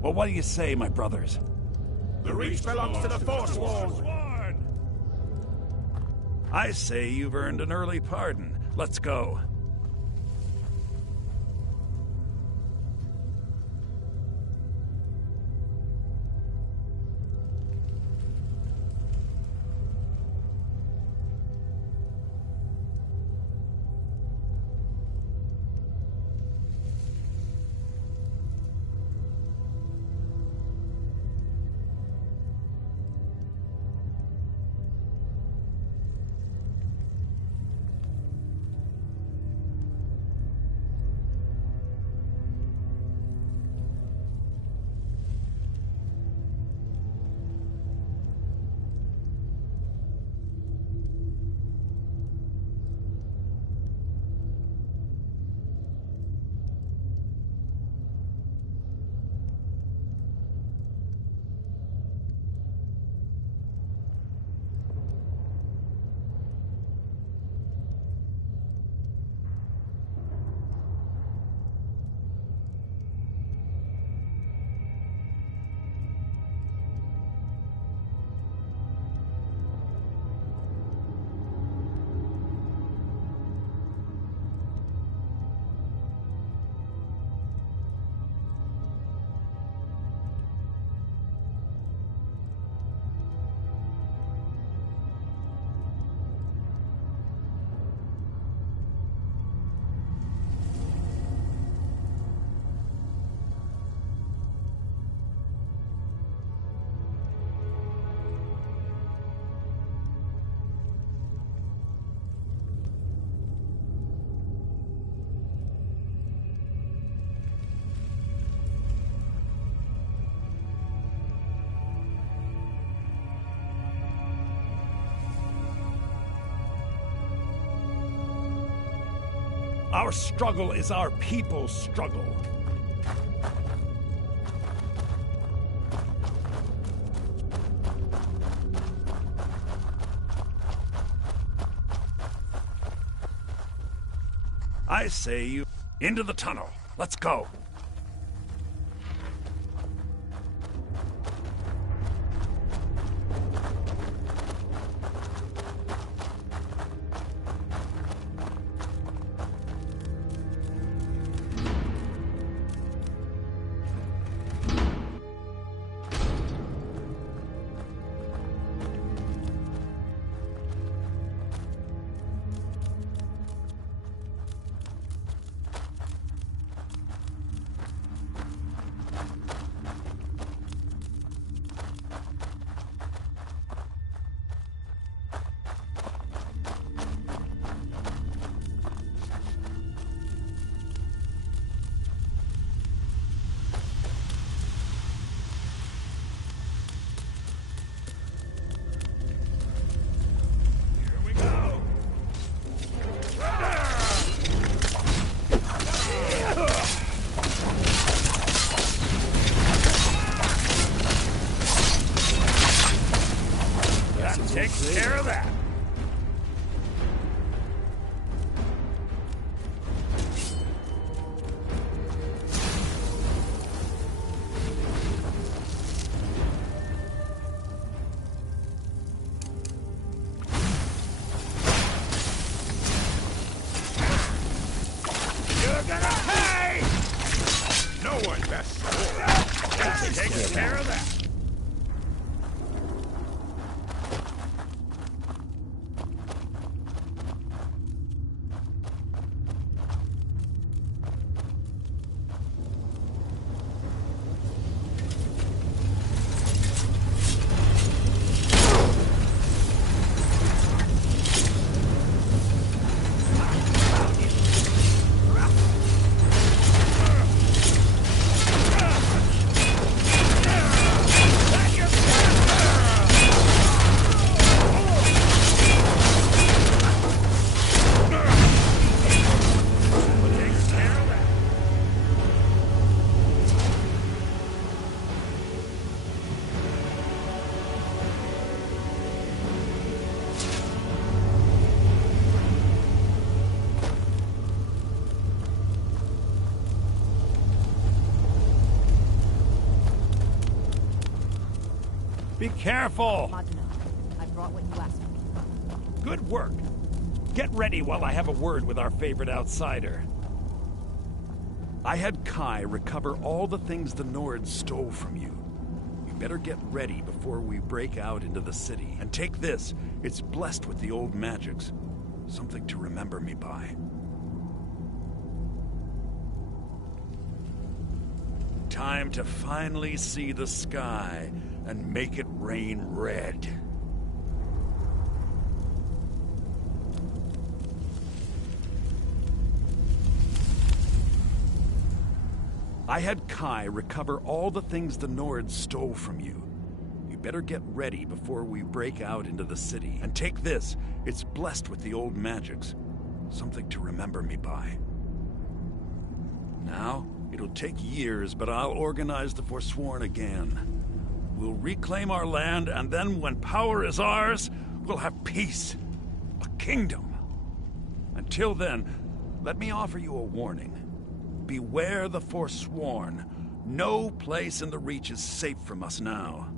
Well, what do you say, my brothers? The Reach belongs to the Forsworn! I say you've earned an early pardon. Let's go. Our struggle is our people's struggle. I say you into the tunnel. Let's go. Takes care of that. You're gonna pay! No one best. That takes care of that. Be careful! I brought what you asked for. Good work. Get ready while I have a word with our favorite outsider. I had Kai recover all the things the Nords stole from you. You better get ready before we break out into the city. And take this. It's blessed with the old magics. Something to remember me by. Time to finally see the sky and make it rain red. I had Kai recover all the things the Nords stole from you. You better get ready before we break out into the city. And take this. It's blessed with the old magics. Something to remember me by. Now, it'll take years, but I'll organize the Forsworn again. We'll reclaim our land, and then when power is ours, we'll have peace. A kingdom. Until then, let me offer you a warning. Beware the Forsworn. No place in the Reach is safe from us now.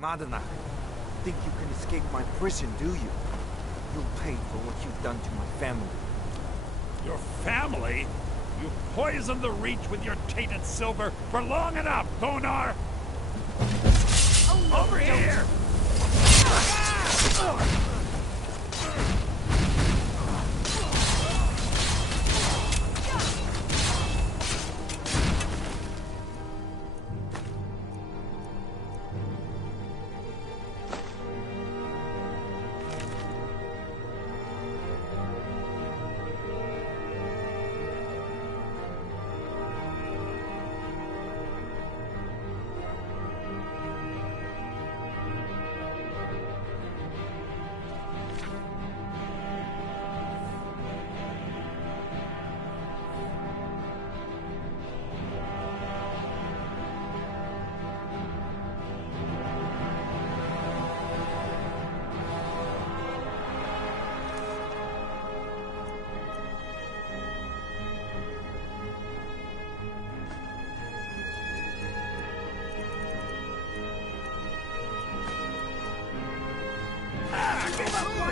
Madanach, think you can escape my prison, do you? You'll pay for what you've done to my family. Your family? You poisoned the Reach with your tainted silver for long enough, Thonar! Over here!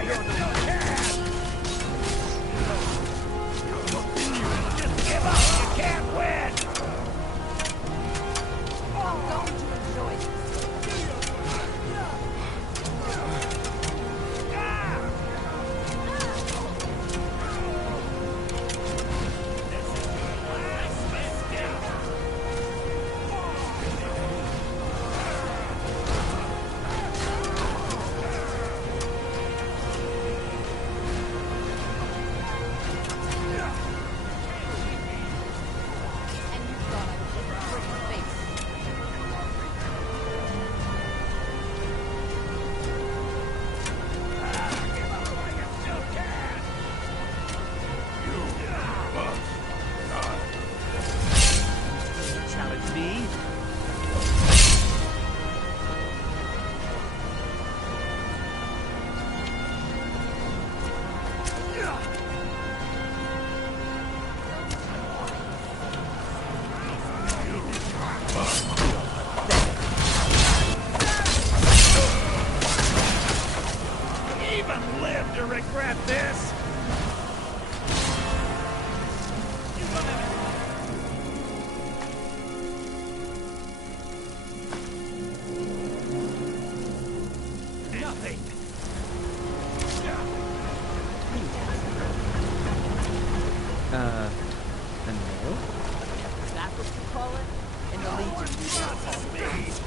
Give up! You can't win! I'm going to enjoy this. Challenge me? Even live to regret this! Nothing. A nail? Is that what you call it? In the Legion, we don't call it nails.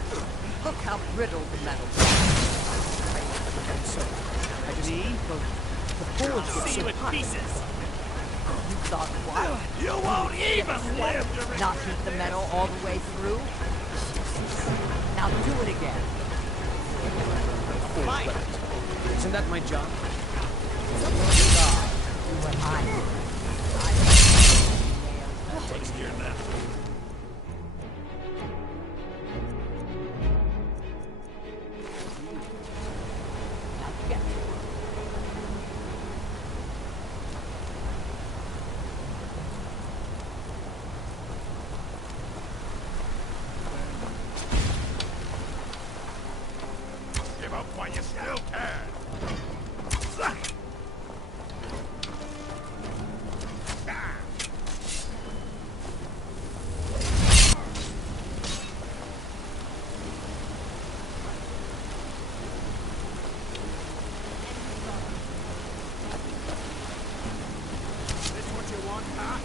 Look how brittle the metal is. So, I just need the forge gets so hot. You thought what? You won't even live to Not heat the metal all the way through? Now do it again. Isn't that my job? Takes care of that. Give up while you still can. This what you want, huh?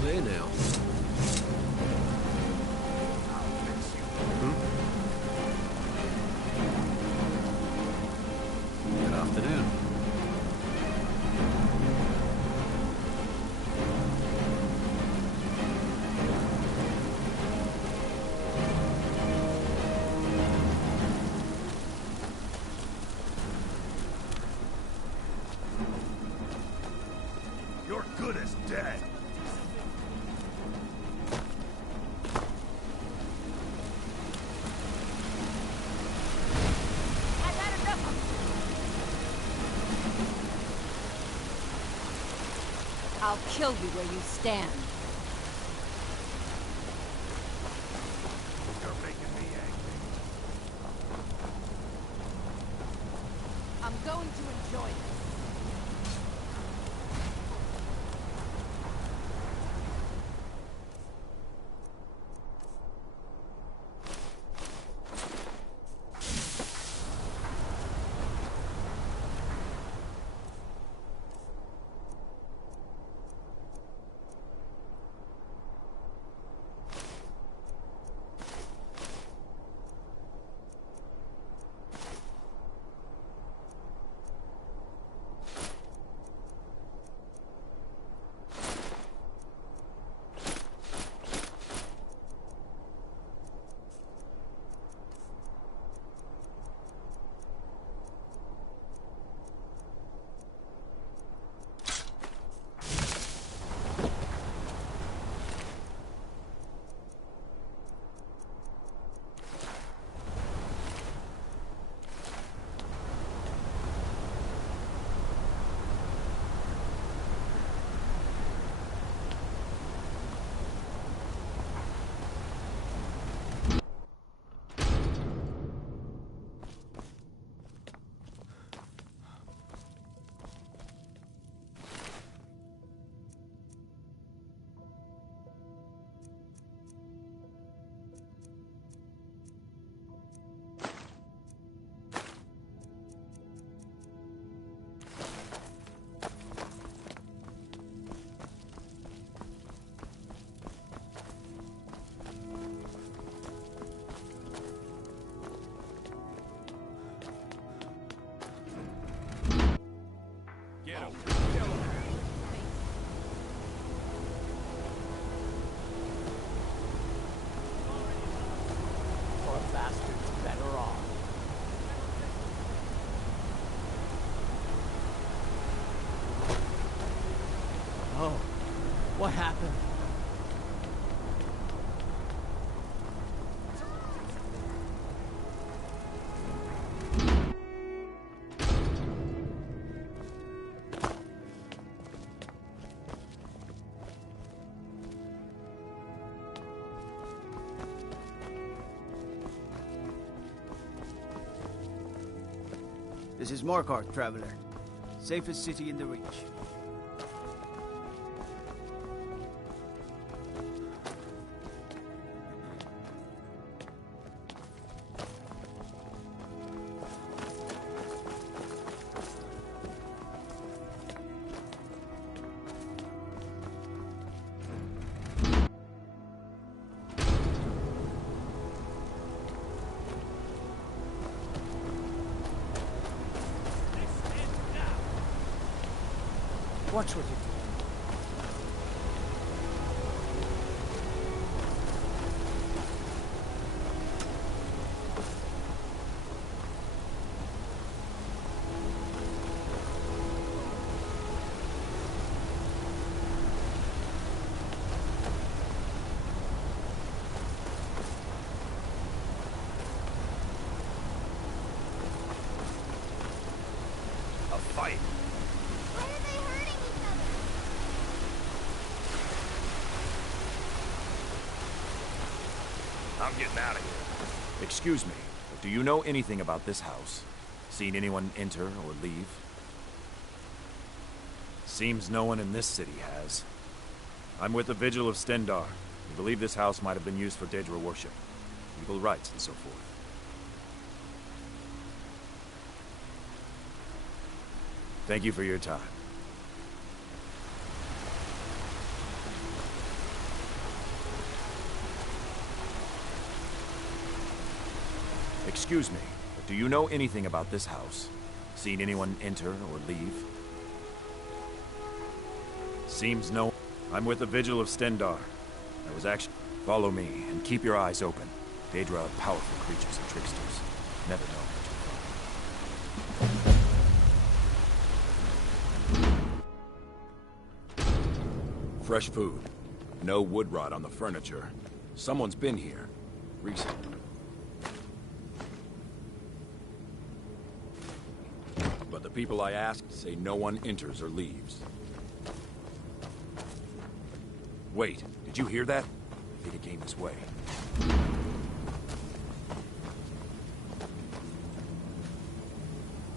Clear now. Good afternoon. You're good as dead. I'll kill you where you stand. You're making me angry. I'm going to enjoy this. What happened? This is Markarth, traveler. Safest city in the Reach. Watch what you do. A fight. Why are they hurting each other? I'm getting out of here. Excuse me, but do you know anything about this house? Seen anyone enter or leave? Seems no one in this city has. I'm with the Vigil of Stendar. We believe this house might have been used for Daedra worship, evil rites and so forth. Thank you for your time. Excuse me, but do you know anything about this house? Seen anyone enter or leave? Seems no... I'm with the Vigil of Stendar. I was actually... Follow me, and keep your eyes open. Daedra are powerful creatures and tricksters. Never know what to find. Fresh food. No wood rot on the furniture. Someone's been here. Recently. But the people I asked say no one enters or leaves. Wait, did you hear that? I think it came this way.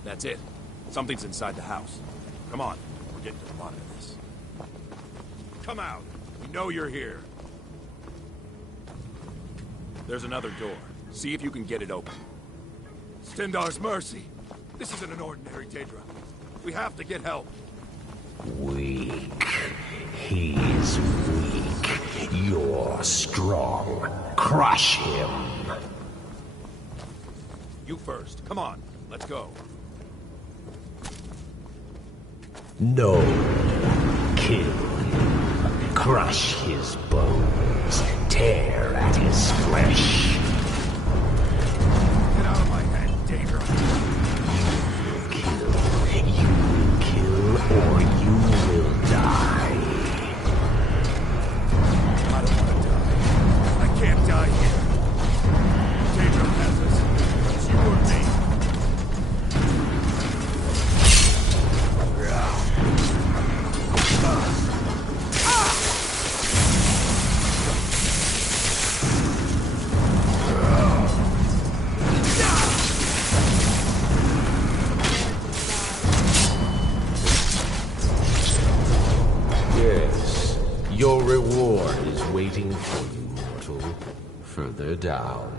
That's it. Something's inside the house. Come on, we're getting to the bottom of this. Come out. We know you're here. There's another door. See if you can get it open. Stendar's mercy. This isn't an ordinary Daedra. We have to get help. Weak. He is weak. You're strong. Crush him. You first. Come on. Let's go. No. Kill him. Crush his bones. Tear at his flesh. Get out of my head, Daedra. You will kill or you will die. I don't want to die. I can't die here. Daedra has us. It's you or me. Yes, your reward is waiting for you, mortal. Further down.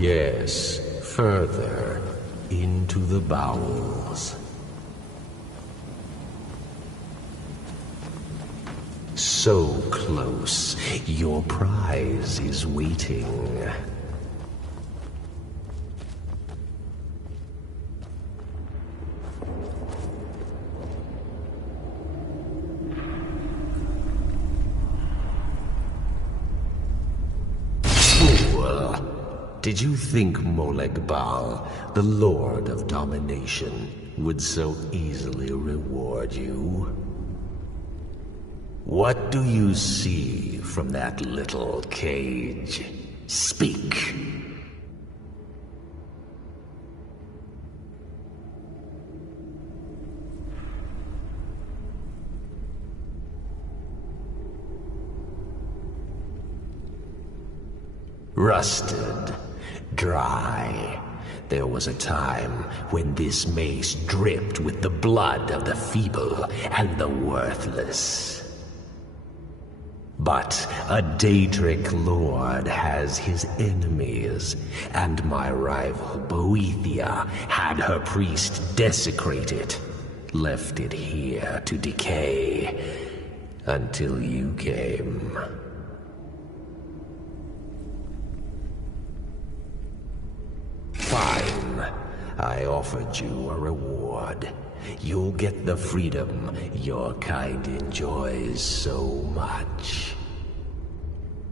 Yes, further into the bowels. So close, your prize is waiting. did you think Moleg Bal, the Lord of Domination, would so easily reward you? What do you see from that little cage? Speak! Rusted, dry. There was a time when this mace dripped with the blood of the feeble and the worthless. But a Daedric lord has his enemies, and my rival Boethia had her priest desecrate it, left it here to decay, until you came. Fine. I offered you a reward. You'll get the freedom your kind enjoys so much.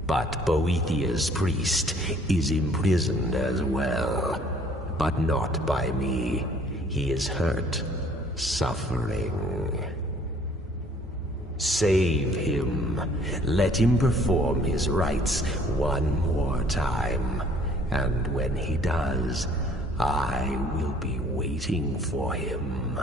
But Boethia's priest is imprisoned as well. But not by me. He is hurt, suffering. Save him. Let him perform his rites one more time. And when he does, I will be waiting for him.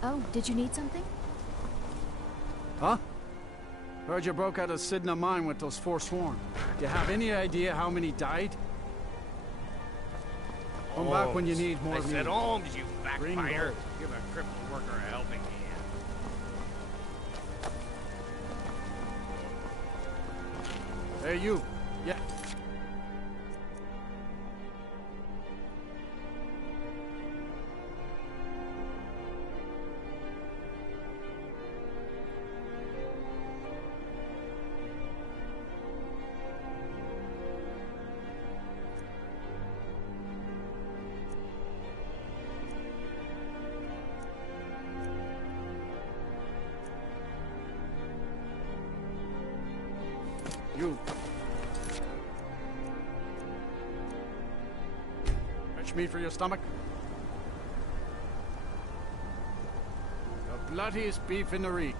Oh, did you need something? Huh? Heard you broke out of Sidna mine with those Forsworn. Do you have any idea how many died? Come back when you need more I of me. said Holmes, you Bring backfire. gold. Give a crippled worker a helping hand. Hey, you. Yeah. You. Fetch meat for your stomach. The bloodiest beef in the Reach.